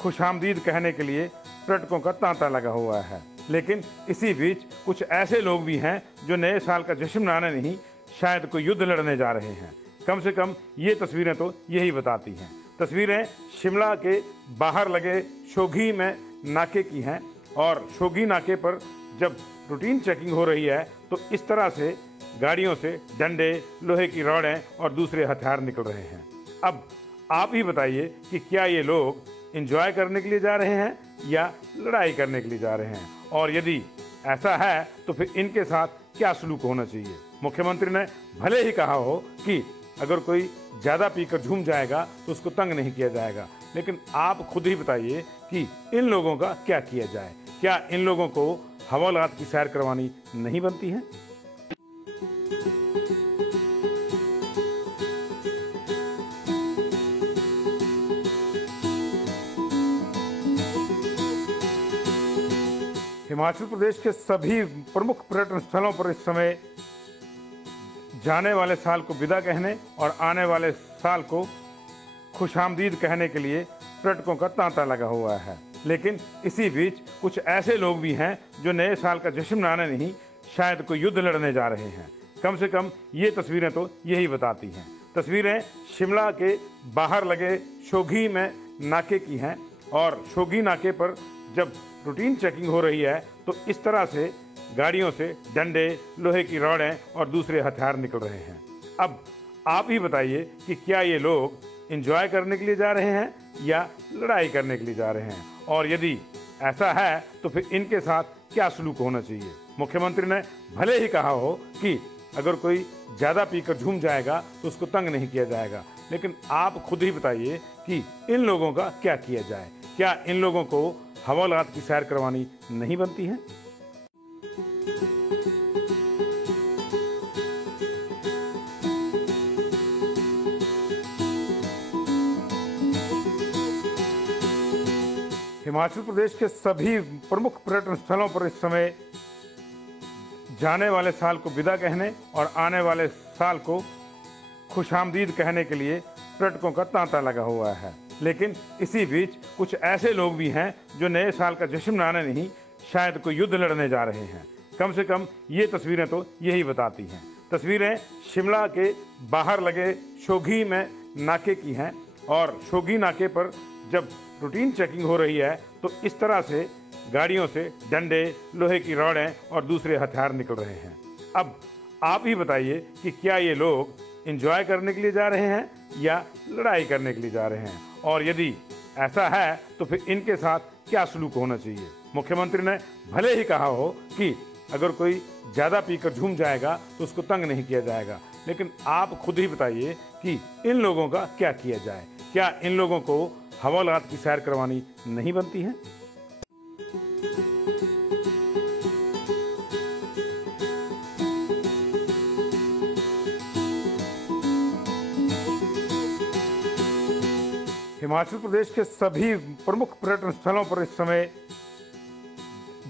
खुशामदीद कहने के लिए पर्यटकों का तांता लगा हुआ है। लेकिन इसी बीच कुछ ऐसे लोग भी हैं जो नए साल का जश्न मनाने नहीं, शायद कोई युद्ध लड़ने जा रहे हैं। कम से कम ये तस्वीरें तो यही बताती हैं। तस्वीरें शिमला के बाहर लगे शोघी में नाके की हैं और शोघी नाके पर जब रूटीन चेकिंग हो रही है तो इस तरह से गाड़ियों से डंडे, लोहे की रॉडें और दूसरे हथियार निकल रहे हैं। अब आप ही बताइए कि क्या ये लोग एंजॉय करने के लिए जा रहे हैं या लड़ाई करने के लिए जा रहे हैं, और यदि ऐसा है तो फिर इनके साथ क्या सलूक होना चाहिए? मुख्यमंत्री ने भले ही कहा हो कि अगर कोई ज़्यादा पीकर झूम जाएगा तो उसको तंग नहीं किया जाएगा, लेकिन आप खुद ही बताइए कि इन लोगों का क्या किया जाए? क्या इन लोगों को हवालात की सैर करवानी नहीं बनती है? हिमाचल प्रदेश के सभी प्रमुख पर्यटन स्थलों पर इस समय जाने वाले साल को विदा कहने और आने वाले साल को खुशामदीद कहने के लिए पर्यटकों का तांता लगा हुआ है। लेकिन इसी बीच कुछ ऐसे लोग भी हैं जो नए साल का जश्न मनाने नहीं, शायद कोई युद्ध लड़ने जा रहे हैं। कम से कम ये तस्वीरें तो यही बताती हैं। तस्वीरें शिमला के बाहर लगे शोघी में नाके की हैं और शोघी नाके पर जब रूटीन चेकिंग हो रही है तो इस तरह से गाड़ियों से डंडे, लोहे की रॉडें और दूसरे हथियार निकल रहे हैं। अब आप ही बताइए कि क्या ये लोग एंजॉय करने के लिए जा रहे हैं या लड़ाई करने के लिए जा रहे हैं, और यदि ऐसा है तो फिर इनके साथ क्या सलूक होना चाहिए? मुख्यमंत्री ने भले ही कहा हो कि अगर कोई ज़्यादा पीकर झूम जाएगा तो उसको तंग नहीं किया जाएगा, लेकिन आप खुद ही बताइए कि इन लोगों का क्या किया जाए? क्या इन लोगों को हवालात की सैर करवानी नहीं बनती है? हिमाचल प्रदेश के सभी प्रमुख पर्यटन स्थलों पर इस समय जाने वाले साल को विदा कहने और आने वाले साल को खुशामदीद कहने के लिए पर्यटकों का तांता लगा हुआ है। लेकिन इसी बीच कुछ ऐसे लोग भी हैं जो नए साल का जश्न मनाने नहीं, शायद कोई युद्ध लड़ने जा रहे हैं। कम से कम ये तस्वीरें तो यही बताती हैं। तस्वीरें शिमला के बाहर लगे शोघी में नाके की हैं और शोघी नाके पर जब रूटीन चेकिंग हो रही है तो इस तरह से गाड़ियों से डंडे, लोहे की रॉडें और दूसरे हथियार निकल रहे हैं। अब आप ही बताइए कि क्या ये लोग एंजॉय करने के लिए जा रहे हैं या लड़ाई करने के लिए जा रहे हैं, और यदि ऐसा है तो फिर इनके साथ क्या सलूक होना चाहिए। मुख्यमंत्री ने भले ही कहा हो कि अगर कोई ज़्यादा पीकर झूम जाएगा तो उसको तंग नहीं किया जाएगा, लेकिन आप खुद ही बताइए कि इन लोगों का क्या किया जाए। क्या इन लोगों को हवालात की सैर करवानी नहीं बनती है? हिमाचल प्रदेश के सभी प्रमुख पर्यटन स्थलों पर इस समय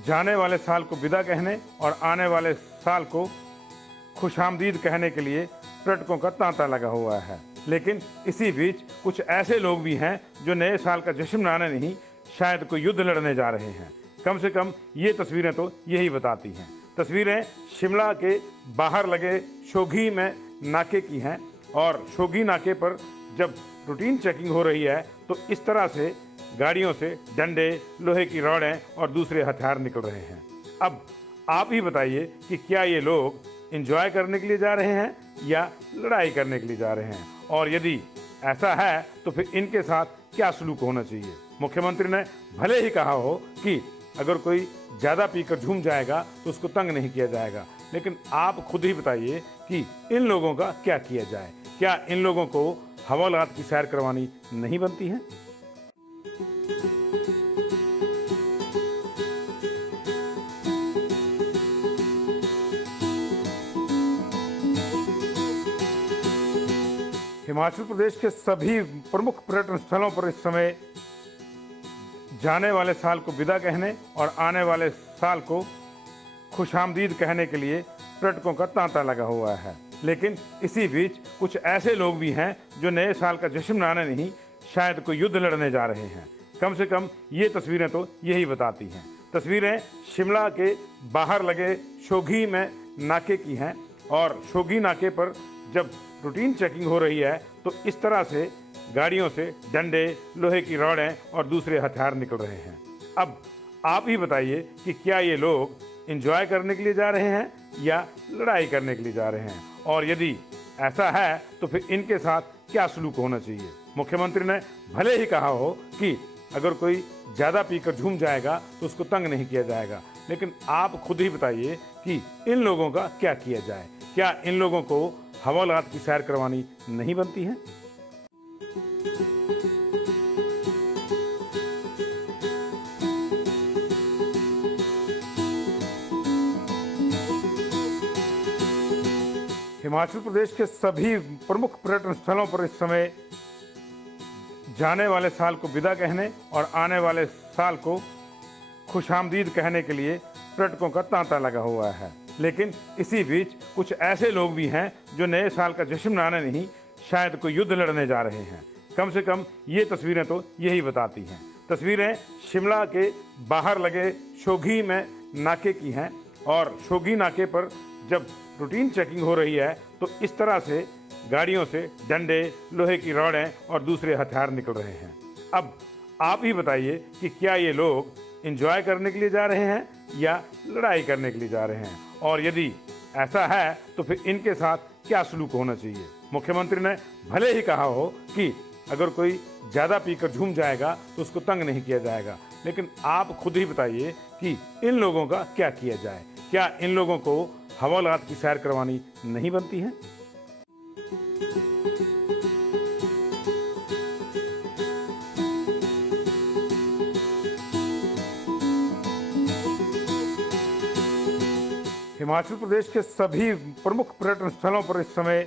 जाने वाले साल को विदा कहने और आने वाले साल को खुशामदीद कहने के लिए पर्यटकों का तांता लगा हुआ है। लेकिन इसी बीच कुछ ऐसे लोग भी हैं जो नए साल का जश्न मनाने नहीं, शायद कोई युद्ध लड़ने जा रहे हैं। कम से कम ये तस्वीरें तो यही बताती हैं। तस्वीरें शिमला के बाहर लगे शोघी में नाके की हैं और शोघी नाके पर जब रूटीन चेकिंग हो रही है तो इस तरह से गाड़ियों से डंडे, लोहे की रॉडें और दूसरे हथियार निकल रहे हैं। अब आप ही बताइए कि क्या ये लोग एंजॉय करने के लिए जा रहे हैं या लड़ाई करने के लिए जा रहे हैं, और यदि ऐसा है तो फिर इनके साथ क्या सलूक होना चाहिए। मुख्यमंत्री ने भले ही कहा हो कि अगर कोई ज़्यादा पीकर झूम जाएगा तो उसको तंग नहीं किया जाएगा, लेकिन आप खुद ही बताइए कि इन लोगों का क्या किया जाए। क्या इन लोगों को हवालात की सैर करवानी नहीं बनती है? हिमाचल प्रदेश के सभी प्रमुख पर्यटन स्थलों पर इस समय जाने वाले साल को विदा कहने और आने वाले साल को खुशामदीद कहने के लिए पर्यटकों का तांता लगा हुआ है। लेकिन इसी बीच कुछ ऐसे लोग भी हैं जो नए साल का जश्न मनाने नहीं, शायद कोई युद्ध लड़ने जा रहे हैं। कम से कम ये तस्वीरें तो यही बताती हैं। तस्वीरें शिमला के बाहर लगे शोघी में नाके की हैं और शोघी नाके पर जब रूटीन चेकिंग हो रही है तो इस तरह से गाड़ियों से डंडे, लोहे की रॉडें और दूसरे हथियार निकल रहे हैं। अब आप ही बताइए कि क्या ये लोग एंजॉय करने के लिए जा रहे हैं या लड़ाई करने के लिए जा रहे हैं, और यदि ऐसा है तो फिर इनके साथ क्या सलूक होना चाहिए। मुख्यमंत्री ने भले ही कहा हो कि अगर कोई ज़्यादा पीकर झूम जाएगा तो उसको तंग नहीं किया जाएगा, लेकिन आप खुद ही बताइए कि इन लोगों का क्या किया जाए। क्या इन लोगों को हवालात की सैर करवानी नहीं बनती है? हिमाचल प्रदेश के सभी प्रमुख पर्यटन स्थलों पर इस समय जाने वाले साल को विदा कहने और आने वाले साल को खुशामदीद कहने के लिए पर्यटकों का तांता लगा हुआ है। लेकिन इसी बीच कुछ ऐसे लोग भी हैं जो नए साल का जश्न मनाने नहीं, शायद कोई युद्ध लड़ने जा रहे हैं। कम से कम ये तस्वीरें तो यही बताती हैं। तस्वीरें शिमला के बाहर लगे शोघी में नाके की हैं और शोघी नाके पर जब रूटीन चेकिंग हो रही है तो इस तरह से गाड़ियों से डंडे, लोहे की रॉडें और दूसरे हथियार निकल रहे हैं। अब आप ही बताइए कि क्या ये लोग एंजॉय करने के लिए जा रहे हैं या लड़ाई करने के लिए जा रहे हैं, और यदि ऐसा है तो फिर इनके साथ क्या सलूक होना चाहिए। मुख्यमंत्री ने भले ही कहा हो कि अगर कोई ज़्यादा पीकर झूम जाएगा तो उसको तंग नहीं किया जाएगा, लेकिन आप खुद ही बताइए कि इन लोगों का क्या किया जाए। क्या इन लोगों को हवालात की सैर करवानी नहीं बनती है? हिमाचल प्रदेश के सभी प्रमुख पर्यटन स्थलों पर इस समय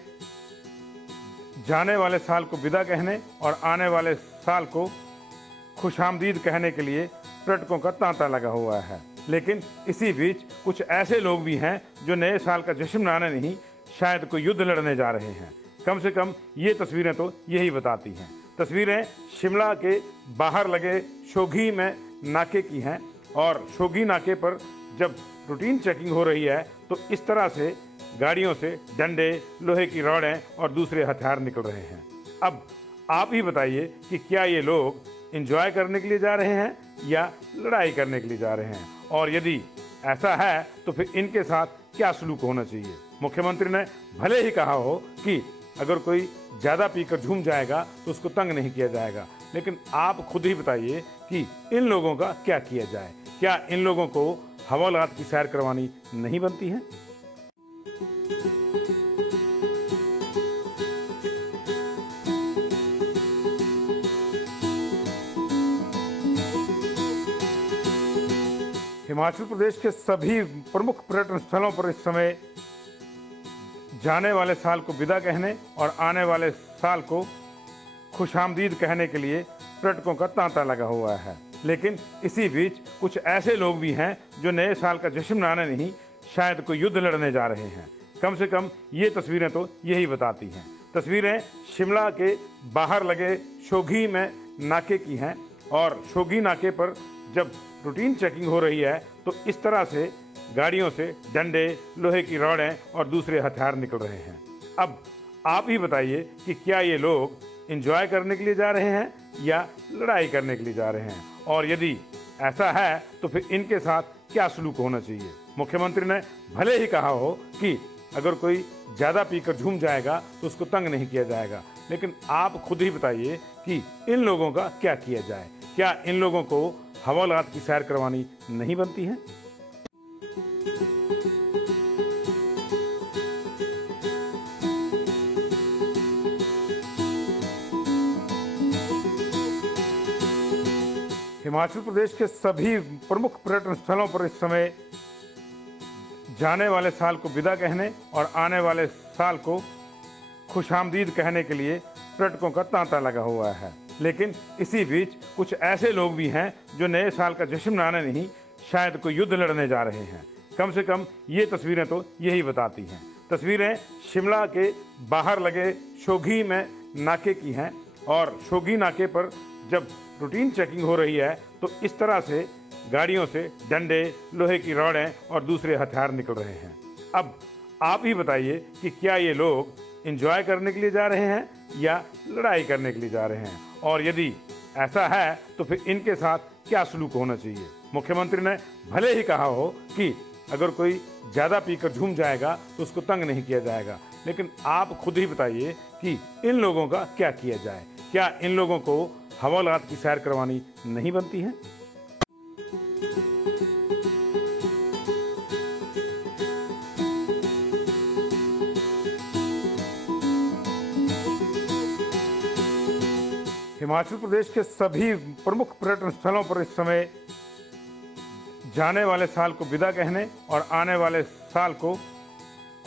जाने वाले साल को विदा कहने और आने वाले साल को खुशामदीद कहने के लिए पर्यटकों का तांता लगा हुआ है। लेकिन इसी बीच कुछ ऐसे लोग भी हैं जो नए साल का जश्न मनाने नहीं, शायद कोई युद्ध लड़ने जा रहे हैं। कम से कम ये तस्वीरें तो यही बताती हैं। तस्वीरें शिमला के बाहर लगे शोघी में नाके की हैं और शोघी नाके पर जब रूटीन चेकिंग हो रही है तो इस तरह से गाड़ियों से डंडे, लोहे की रॉडें और दूसरे हथियार निकल रहे हैं। अब आप ही बताइए कि क्या ये लोग एंजॉय करने के लिए जा रहे हैं या लड़ाई करने के लिए जा रहे हैं, और यदि ऐसा है तो फिर इनके साथ क्या सलूक होना चाहिए। मुख्यमंत्री ने भले ही कहा हो कि अगर कोई ज़्यादा पीकर झूम जाएगा तो उसको तंग नहीं किया जाएगा, लेकिन आप खुद ही बताइए कि इन लोगों का क्या किया जाए। क्या इन लोगों को हवालात की सैर करवानी नहीं बनती है? हिमाचल प्रदेश के सभी प्रमुख पर्यटन स्थलों पर इस समय जाने वाले साल को विदा कहने और आने वाले साल को खुशामदीद कहने के लिए पर्यटकों का तांता लगा हुआ है। लेकिन इसी बीच कुछ ऐसे लोग भी हैं जो नए साल का जश्न मनाने नहीं, शायद कोई युद्ध लड़ने जा रहे हैं। कम से कम ये तस्वीरें तो यही बताती हैं। तस्वीरें शिमला के बाहर लगे शोघी में नाके की हैं और शोघी नाके पर जब रूटीन चेकिंग हो रही है तो इस तरह से गाड़ियों से डंडे, लोहे की रॉडें और दूसरे हथियार निकल रहे हैं। अब आप ही बताइए कि क्या ये लोग एंजॉय करने के लिए जा रहे हैं या लड़ाई करने के लिए जा रहे हैं, और यदि ऐसा है तो फिर इनके साथ क्या सलूक होना चाहिए। मुख्यमंत्री ने भले ही कहा हो कि अगर कोई ज़्यादा पीकर झूम जाएगा तो उसको तंग नहीं किया जाएगा, लेकिन आप खुद ही बताइए कि इन लोगों का क्या किया जाए। क्या इन लोगों को हवालात की सैर करवानी नहीं बनती है? हिमाचल प्रदेश के सभी प्रमुख पर्यटन स्थलों पर इस समय जाने वाले साल को विदा कहने और आने वाले साल को खुशामदीद कहने के लिए पर्यटकों का तांता लगा हुआ है। लेकिन इसी बीच कुछ ऐसे लोग भी हैं जो नए साल का जश्न मनाने नहीं, शायद कोई युद्ध लड़ने जा रहे हैं। कम से कम ये तस्वीरें तो यही बताती हैं। तस्वीरें शिमला के बाहर लगे शोघी में नाके की हैं और शोघी नाके पर जब रूटीन चेकिंग हो रही है तो इस तरह से गाड़ियों से डंडे, लोहे की रॉडें और दूसरे हथियार निकल रहे हैं। अब आप ही बताइए कि क्या ये लोग एंजॉय करने के लिए जा रहे हैं या लड़ाई करने के लिए जा रहे हैं, और यदि ऐसा है तो फिर इनके साथ क्या सलूक होना चाहिए। मुख्यमंत्री ने भले ही कहा हो कि अगर कोई ज़्यादा पीकर झूम जाएगा तो उसको तंग नहीं किया जाएगा, लेकिन आप खुद ही बताइए कि इन लोगों का क्या किया जाए। क्या इन लोगों को हवालात की सैर करवानी नहीं बनती है? हिमाचल प्रदेश के सभी प्रमुख पर्यटन स्थलों पर इस समय जाने वाले साल को विदा कहने और आने वाले साल को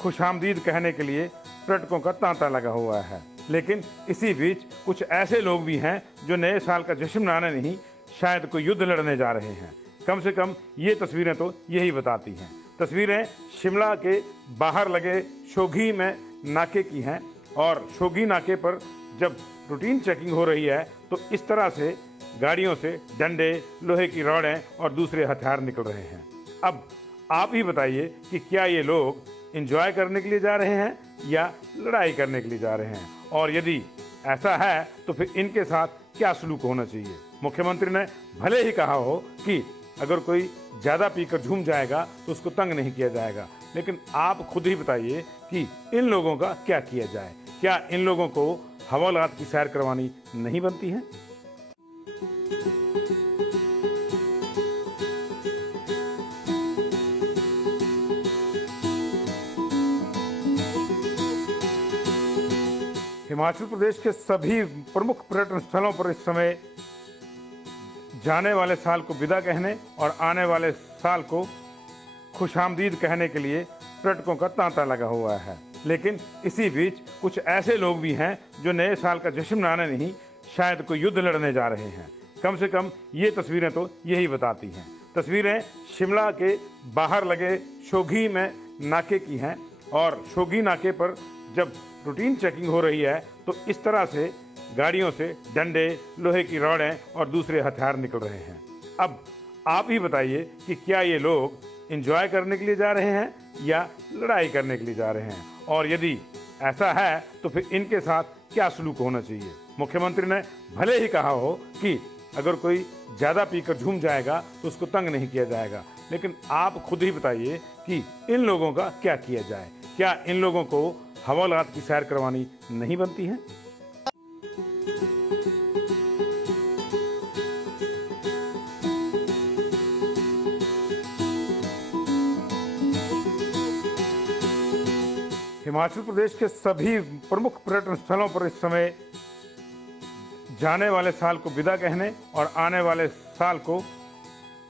खुशामदीद कहने के लिए पर्यटकों का तांता लगा हुआ है। लेकिन इसी बीच कुछ ऐसे लोग भी हैं जो नए साल का जश्न मनाने नहीं, शायद कोई युद्ध लड़ने जा रहे हैं। कम से कम ये तस्वीरें तो यही बताती हैं। तस्वीरें शिमला के बाहर लगे शोघी में नाके की हैं और शोघी नाके पर जब रूटीन चेकिंग हो रही है तो इस तरह से गाड़ियों से डंडे, लोहे की रॉडें और दूसरे हथियार निकल रहे हैं। अब आप ही बताइए कि क्या ये लोग एंजॉय करने के लिए जा रहे हैं या लड़ाई करने के लिए जा रहे हैं, और यदि ऐसा है तो फिर इनके साथ क्या सलूक होना चाहिए। मुख्यमंत्री ने भले ही कहा हो कि अगर कोई ज़्यादा पीकर झूम जाएगा तो उसको तंग नहीं किया जाएगा, लेकिन आप खुद ही बताइए कि इन लोगों का क्या किया जाए। क्या इन लोगों को हवालात की सैर करवानी नहीं बनती है? हिमाचल प्रदेश के सभी प्रमुख पर्यटन स्थलों पर इस समय जाने वाले साल को विदा कहने और आने वाले साल को खुशामदीद कहने के लिए पर्यटकों का तांता लगा हुआ है। लेकिन इसी बीच कुछ ऐसे लोग भी हैं जो नए साल का जश्न मनाने नहीं, शायद कोई युद्ध लड़ने जा रहे हैं। कम से कम ये तस्वीरें तो यही बताती हैं। तस्वीरें शिमला के बाहर लगे शोघी में नाके की हैं और शोघी नाके पर जब रूटीन चेकिंग हो रही है तो इस तरह से गाड़ियों से डंडे, लोहे की रॉडें और दूसरे हथियार निकल रहे हैं। अब आप ही बताइए कि क्या ये लोग एंजॉय करने के लिए जा रहे हैं या लड़ाई करने के लिए जा रहे हैं, और यदि ऐसा है तो फिर इनके साथ क्या सलूक होना चाहिए। मुख्यमंत्री ने भले ही कहा हो कि अगर कोई ज़्यादा पीकर झूम जाएगा तो उसको तंग नहीं किया जाएगा, लेकिन आप खुद ही बताइए कि इन लोगों का क्या किया जाए। क्या इन लोगों को हवालात की सैर करवानी नहीं बनती है? हिमाचल प्रदेश के सभी प्रमुख पर्यटन स्थलों पर इस समय जाने वाले साल को विदा कहने और आने वाले साल को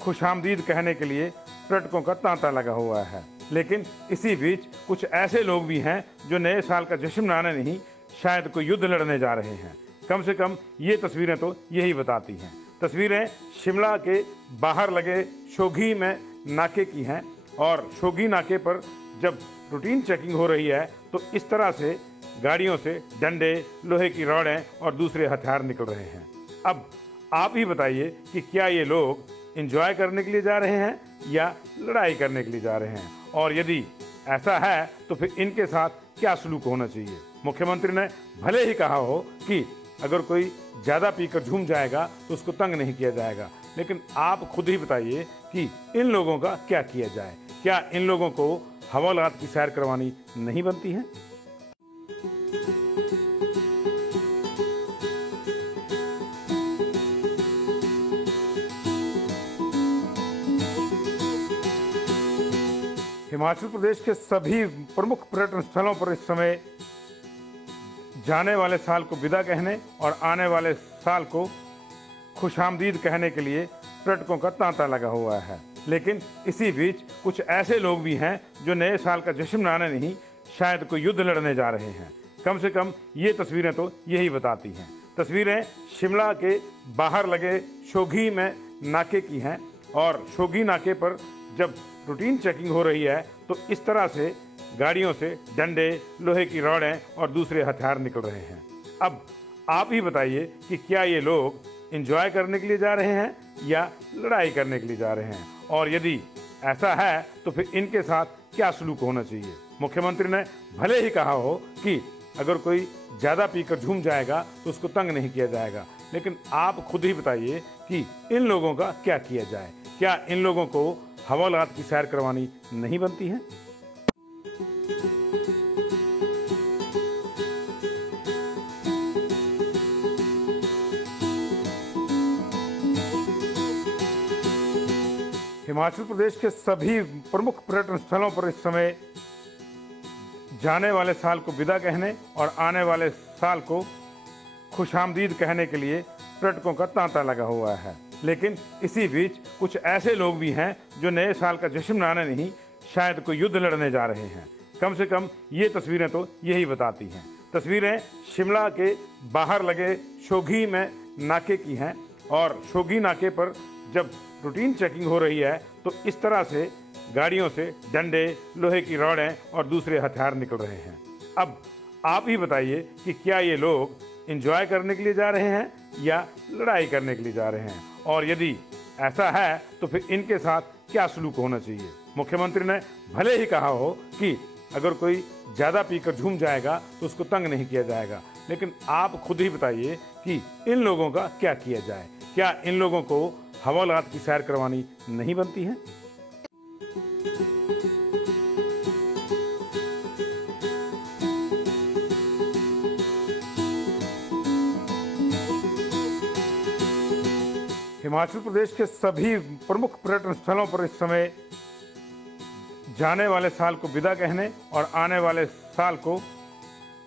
खुशामदीद कहने के लिए पर्यटकों का तांता लगा हुआ है। लेकिन इसी बीच कुछ ऐसे लोग भी हैं जो नए साल का जश्न मनाने नहीं, शायद कोई युद्ध लड़ने जा रहे हैं। कम से कम ये तस्वीरें तो यही बताती हैं। तस्वीरें शिमला के बाहर लगे शोघी में नाके की हैं और शोघी नाके पर जब रूटीन चेकिंग हो रही है तो इस तरह से गाड़ियों से डंडे, लोहे की रॉडें और दूसरे हथियार निकल रहे हैं। अब आप ही बताइए कि क्या ये लोग एंजॉय करने के लिए जा रहे हैं या लड़ाई करने के लिए जा रहे हैं, और यदि ऐसा है तो फिर इनके साथ क्या सलूक होना चाहिए। मुख्यमंत्री ने भले ही कहा हो कि अगर कोई ज़्यादा पीकर झूम जाएगा तो उसको तंग नहीं किया जाएगा, लेकिन आप खुद ही बताइए कि इन लोगों का क्या किया जाए। क्या इन लोगों को हवालात की सैर करवानी नहीं बनती है? हिमाचल प्रदेश के सभी प्रमुख पर्यटन स्थलों पर इस समय जाने वाले साल को विदा कहने और आने वाले साल को खुशामदीद कहने के लिए पर्यटकों का तांता लगा हुआ है। लेकिन इसी बीच कुछ ऐसे लोग भी हैं जो नए साल का जश्न मनाने नहीं, शायद कोई युद्ध लड़ने जा रहे हैं। कम से कम ये तस्वीरें तो यही बताती हैं। तस्वीरें शिमला के बाहर लगे शोघी में नाके की हैं और शोघी नाके पर जब रूटीन चेकिंग हो रही है तो इस तरह से गाड़ियों से डंडे, लोहे की रॉडें और दूसरे हथियार निकल रहे हैं। अब आप ही बताइए कि क्या ये लोग एंजॉय करने के लिए जा रहे हैं या लड़ाई करने के लिए जा रहे हैं, और यदि ऐसा है तो फिर इनके साथ क्या सलूक होना चाहिए। मुख्यमंत्री ने भले ही कहा हो कि अगर कोई ज़्यादा पीकर झूम जाएगा तो उसको तंग नहीं किया जाएगा, लेकिन आप खुद ही बताइए कि इन लोगों का क्या किया जाए। क्या इन लोगों को हवालात की सैर करवानी नहीं बनती है? हिमाचल प्रदेश के सभी प्रमुख पर्यटन स्थलों पर इस समय जाने वाले साल को विदा कहने और आने वाले साल को खुशामदीद कहने के लिए पर्यटकों का तांता लगा हुआ है। लेकिन इसी बीच कुछ ऐसे लोग भी हैं जो नए साल का जश्न मनाने नहीं, शायद कोई युद्ध लड़ने जा रहे हैं। कम से कम ये तस्वीरें तो यही बताती हैं। तस्वीरें शिमला के बाहर लगे शोघी में नाके की हैं और शोघी नाके पर जब रूटीन चेकिंग हो रही है तो इस तरह से गाड़ियों से डंडे, लोहे की रॉडें और दूसरे हथियार निकल रहे हैं। अब आप ही बताइए कि क्या ये लोग एंजॉय करने के लिए जा रहे हैं या लड़ाई करने के लिए जा रहे हैं, और यदि ऐसा है तो फिर इनके साथ क्या सलूक होना चाहिए। मुख्यमंत्री ने भले ही कहा हो कि अगर कोई ज़्यादा पीकर झूम जाएगा तो उसको तंग नहीं किया जाएगा, लेकिन आप खुद ही बताइए कि इन लोगों का क्या किया जाए। क्या इन लोगों को हवालात की सैर करवानी नहीं बनती है? हिमाचल प्रदेश के सभी प्रमुख पर्यटन स्थलों पर इस समय जाने वाले साल को विदा कहने और आने वाले साल को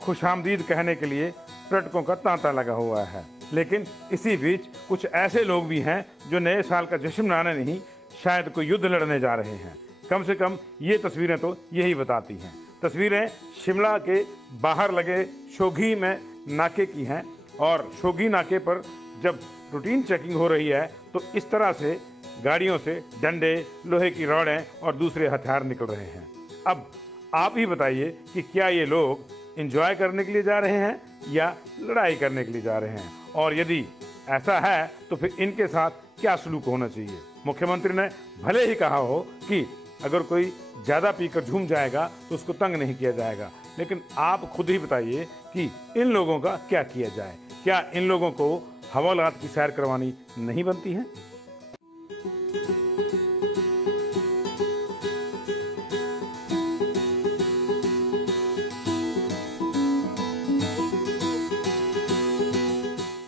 खुशामदीद कहने के लिए पर्यटकों का तांता लगा हुआ है। लेकिन इसी बीच कुछ ऐसे लोग भी हैं जो नए साल का जश्न मनाने नहीं, शायद कोई युद्ध लड़ने जा रहे हैं। कम से कम ये तस्वीरें तो यही बताती हैं। तस्वीरें शिमला के बाहर लगे शोघी में नाके की हैं और शोघी नाके पर जब रूटीन चेकिंग हो रही है तो इस तरह से गाड़ियों से डंडे, लोहे की रॉडें और दूसरे हथियार निकल रहे हैं। अब आप ही बताइए कि क्या ये लोग एंजॉय करने के लिए जा रहे हैं या लड़ाई करने के लिए जा रहे हैं, और यदि ऐसा है तो फिर इनके साथ क्या सलूक होना चाहिए। मुख्यमंत्री ने भले ही कहा हो कि अगर कोई ज़्यादा पीकर झूम जाएगा तो उसको तंग नहीं किया जाएगा, लेकिन आप खुद ही बताइए कि इन लोगों का क्या किया जाए। क्या इन लोगों को हवालात की सैर करवानी नहीं बनती है?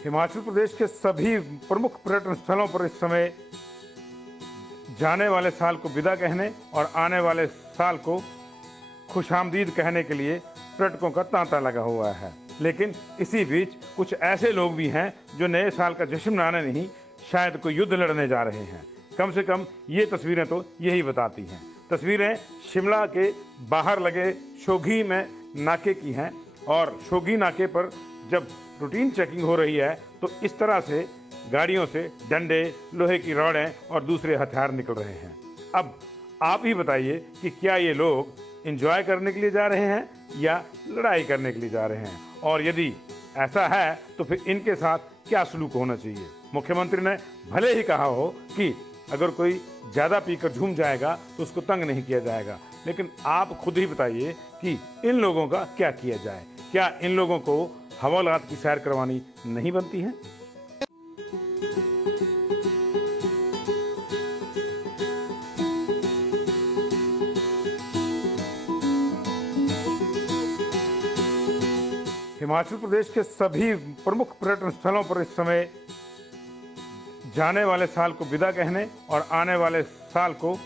हिमाचल प्रदेश के सभी प्रमुख पर्यटन स्थलों पर इस समय जाने वाले साल को विदा कहने और आने वाले साल को खुशामदीद कहने के लिए पर्यटकों का तांता लगा हुआ है। लेकिन इसी बीच कुछ ऐसे लोग भी हैं जो नए साल का जश्न मनाने नहीं, शायद कोई युद्ध लड़ने जा रहे हैं। कम से कम ये तस्वीरें तो यही बताती हैं। तस्वीरें शिमला के बाहर लगे शोघी में नाके की हैं और शोघी नाके पर जब रूटीन चेकिंग हो रही है तो इस तरह से गाड़ियों से डंडे, लोहे की रॉडें और दूसरे हथियार निकल रहे हैं। अब आप ही बताइए कि क्या ये लोग एंजॉय करने के लिए जा रहे हैं या लड़ाई करने के लिए जा रहे हैं, और यदि ऐसा है तो फिर इनके साथ क्या सलूक होना चाहिए। मुख्यमंत्री ने भले ही कहा हो कि अगर कोई ज़्यादा पीकर झूम जाएगा तो उसको तंग नहीं किया जाएगा, लेकिन आप खुद ही बताइए कि इन लोगों का क्या किया जाए। क्या इन लोगों को हवालात की सैर करवानी नहीं बनती है? हिमाचल प्रदेश के सभी प्रमुख पर्यटन स्थलों पर इस समय जाने वाले साल को विदा कहने और आने वाले साल को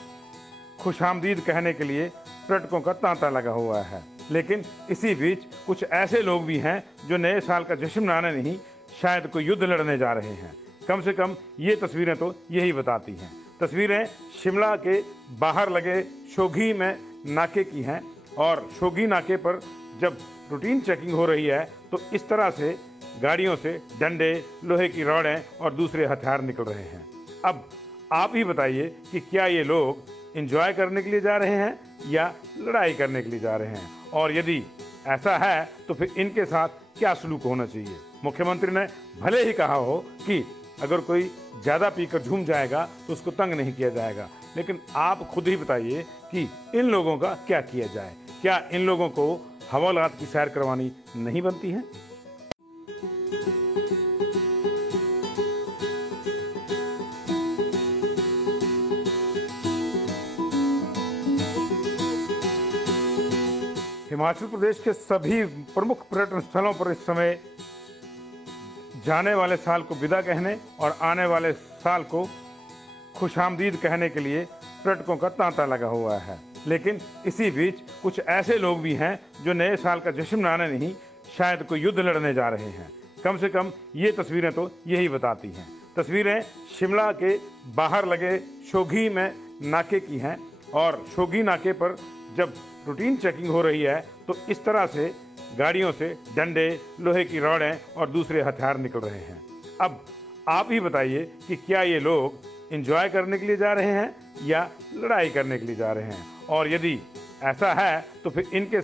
खुशामदीद कहने के लिए पर्यटकों का तांता लगा हुआ है। लेकिन इसी बीच कुछ ऐसे लोग भी हैं जो नए साल का जश्न मनाने नहीं, शायद कोई युद्ध लड़ने जा रहे हैं। कम से कम ये तस्वीरें तो यही बताती हैं। तस्वीरें शिमला के बाहर लगे शोघी में नाके की हैं और शोघी नाके पर जब रूटीन चेकिंग हो रही है तो इस तरह से गाड़ियों से डंडे, लोहे की रॉडें और दूसरे हथियार निकल रहे हैं। अब आप ही बताइए कि क्या ये लोग एंजॉय करने के लिए जा रहे हैं या लड़ाई करने के लिए जा रहे हैं, और यदि ऐसा है तो फिर इनके साथ क्या सलूक होना चाहिए। मुख्यमंत्री ने भले ही कहा हो कि अगर कोई ज़्यादा पीकर झूम जाएगा तो उसको तंग नहीं किया जाएगा, लेकिन आप खुद ही बताइए कि इन लोगों का क्या किया जाए। क्या इन लोगों को हवालात की सैर करवानी नहीं बनती है? हिमाचल प्रदेश के सभी प्रमुख पर्यटन स्थलों पर इस समय जाने वाले साल को विदा कहने और आने वाले साल को खुशामदीद कहने के लिए पर्यटकों का तांता लगा हुआ है। लेकिन इसी बीच कुछ ऐसे लोग भी हैं जो नए साल का जश्न मनाने नहीं, शायद कोई युद्ध लड़ने जा रहे हैं। कम से कम ये तस्वीरें तो यही बताती हैं। तस्वीरें शिमला के बाहर लगे शोघी में नाके की हैं और शोघी नाके पर जब रूटीन चेकिंग हो रही है तो इस तरह से गाड़ियों से डंडे, लोहे की रॉडें और दूसरे हथियार निकल रहे हैं। अब आप ही बताइए कि क्या ये लोग एंजॉय करने के लिए जा रहे हैं या लड़ाई करने के लिए जा रहे हैं, और यदि ऐसा है तो फिर इनके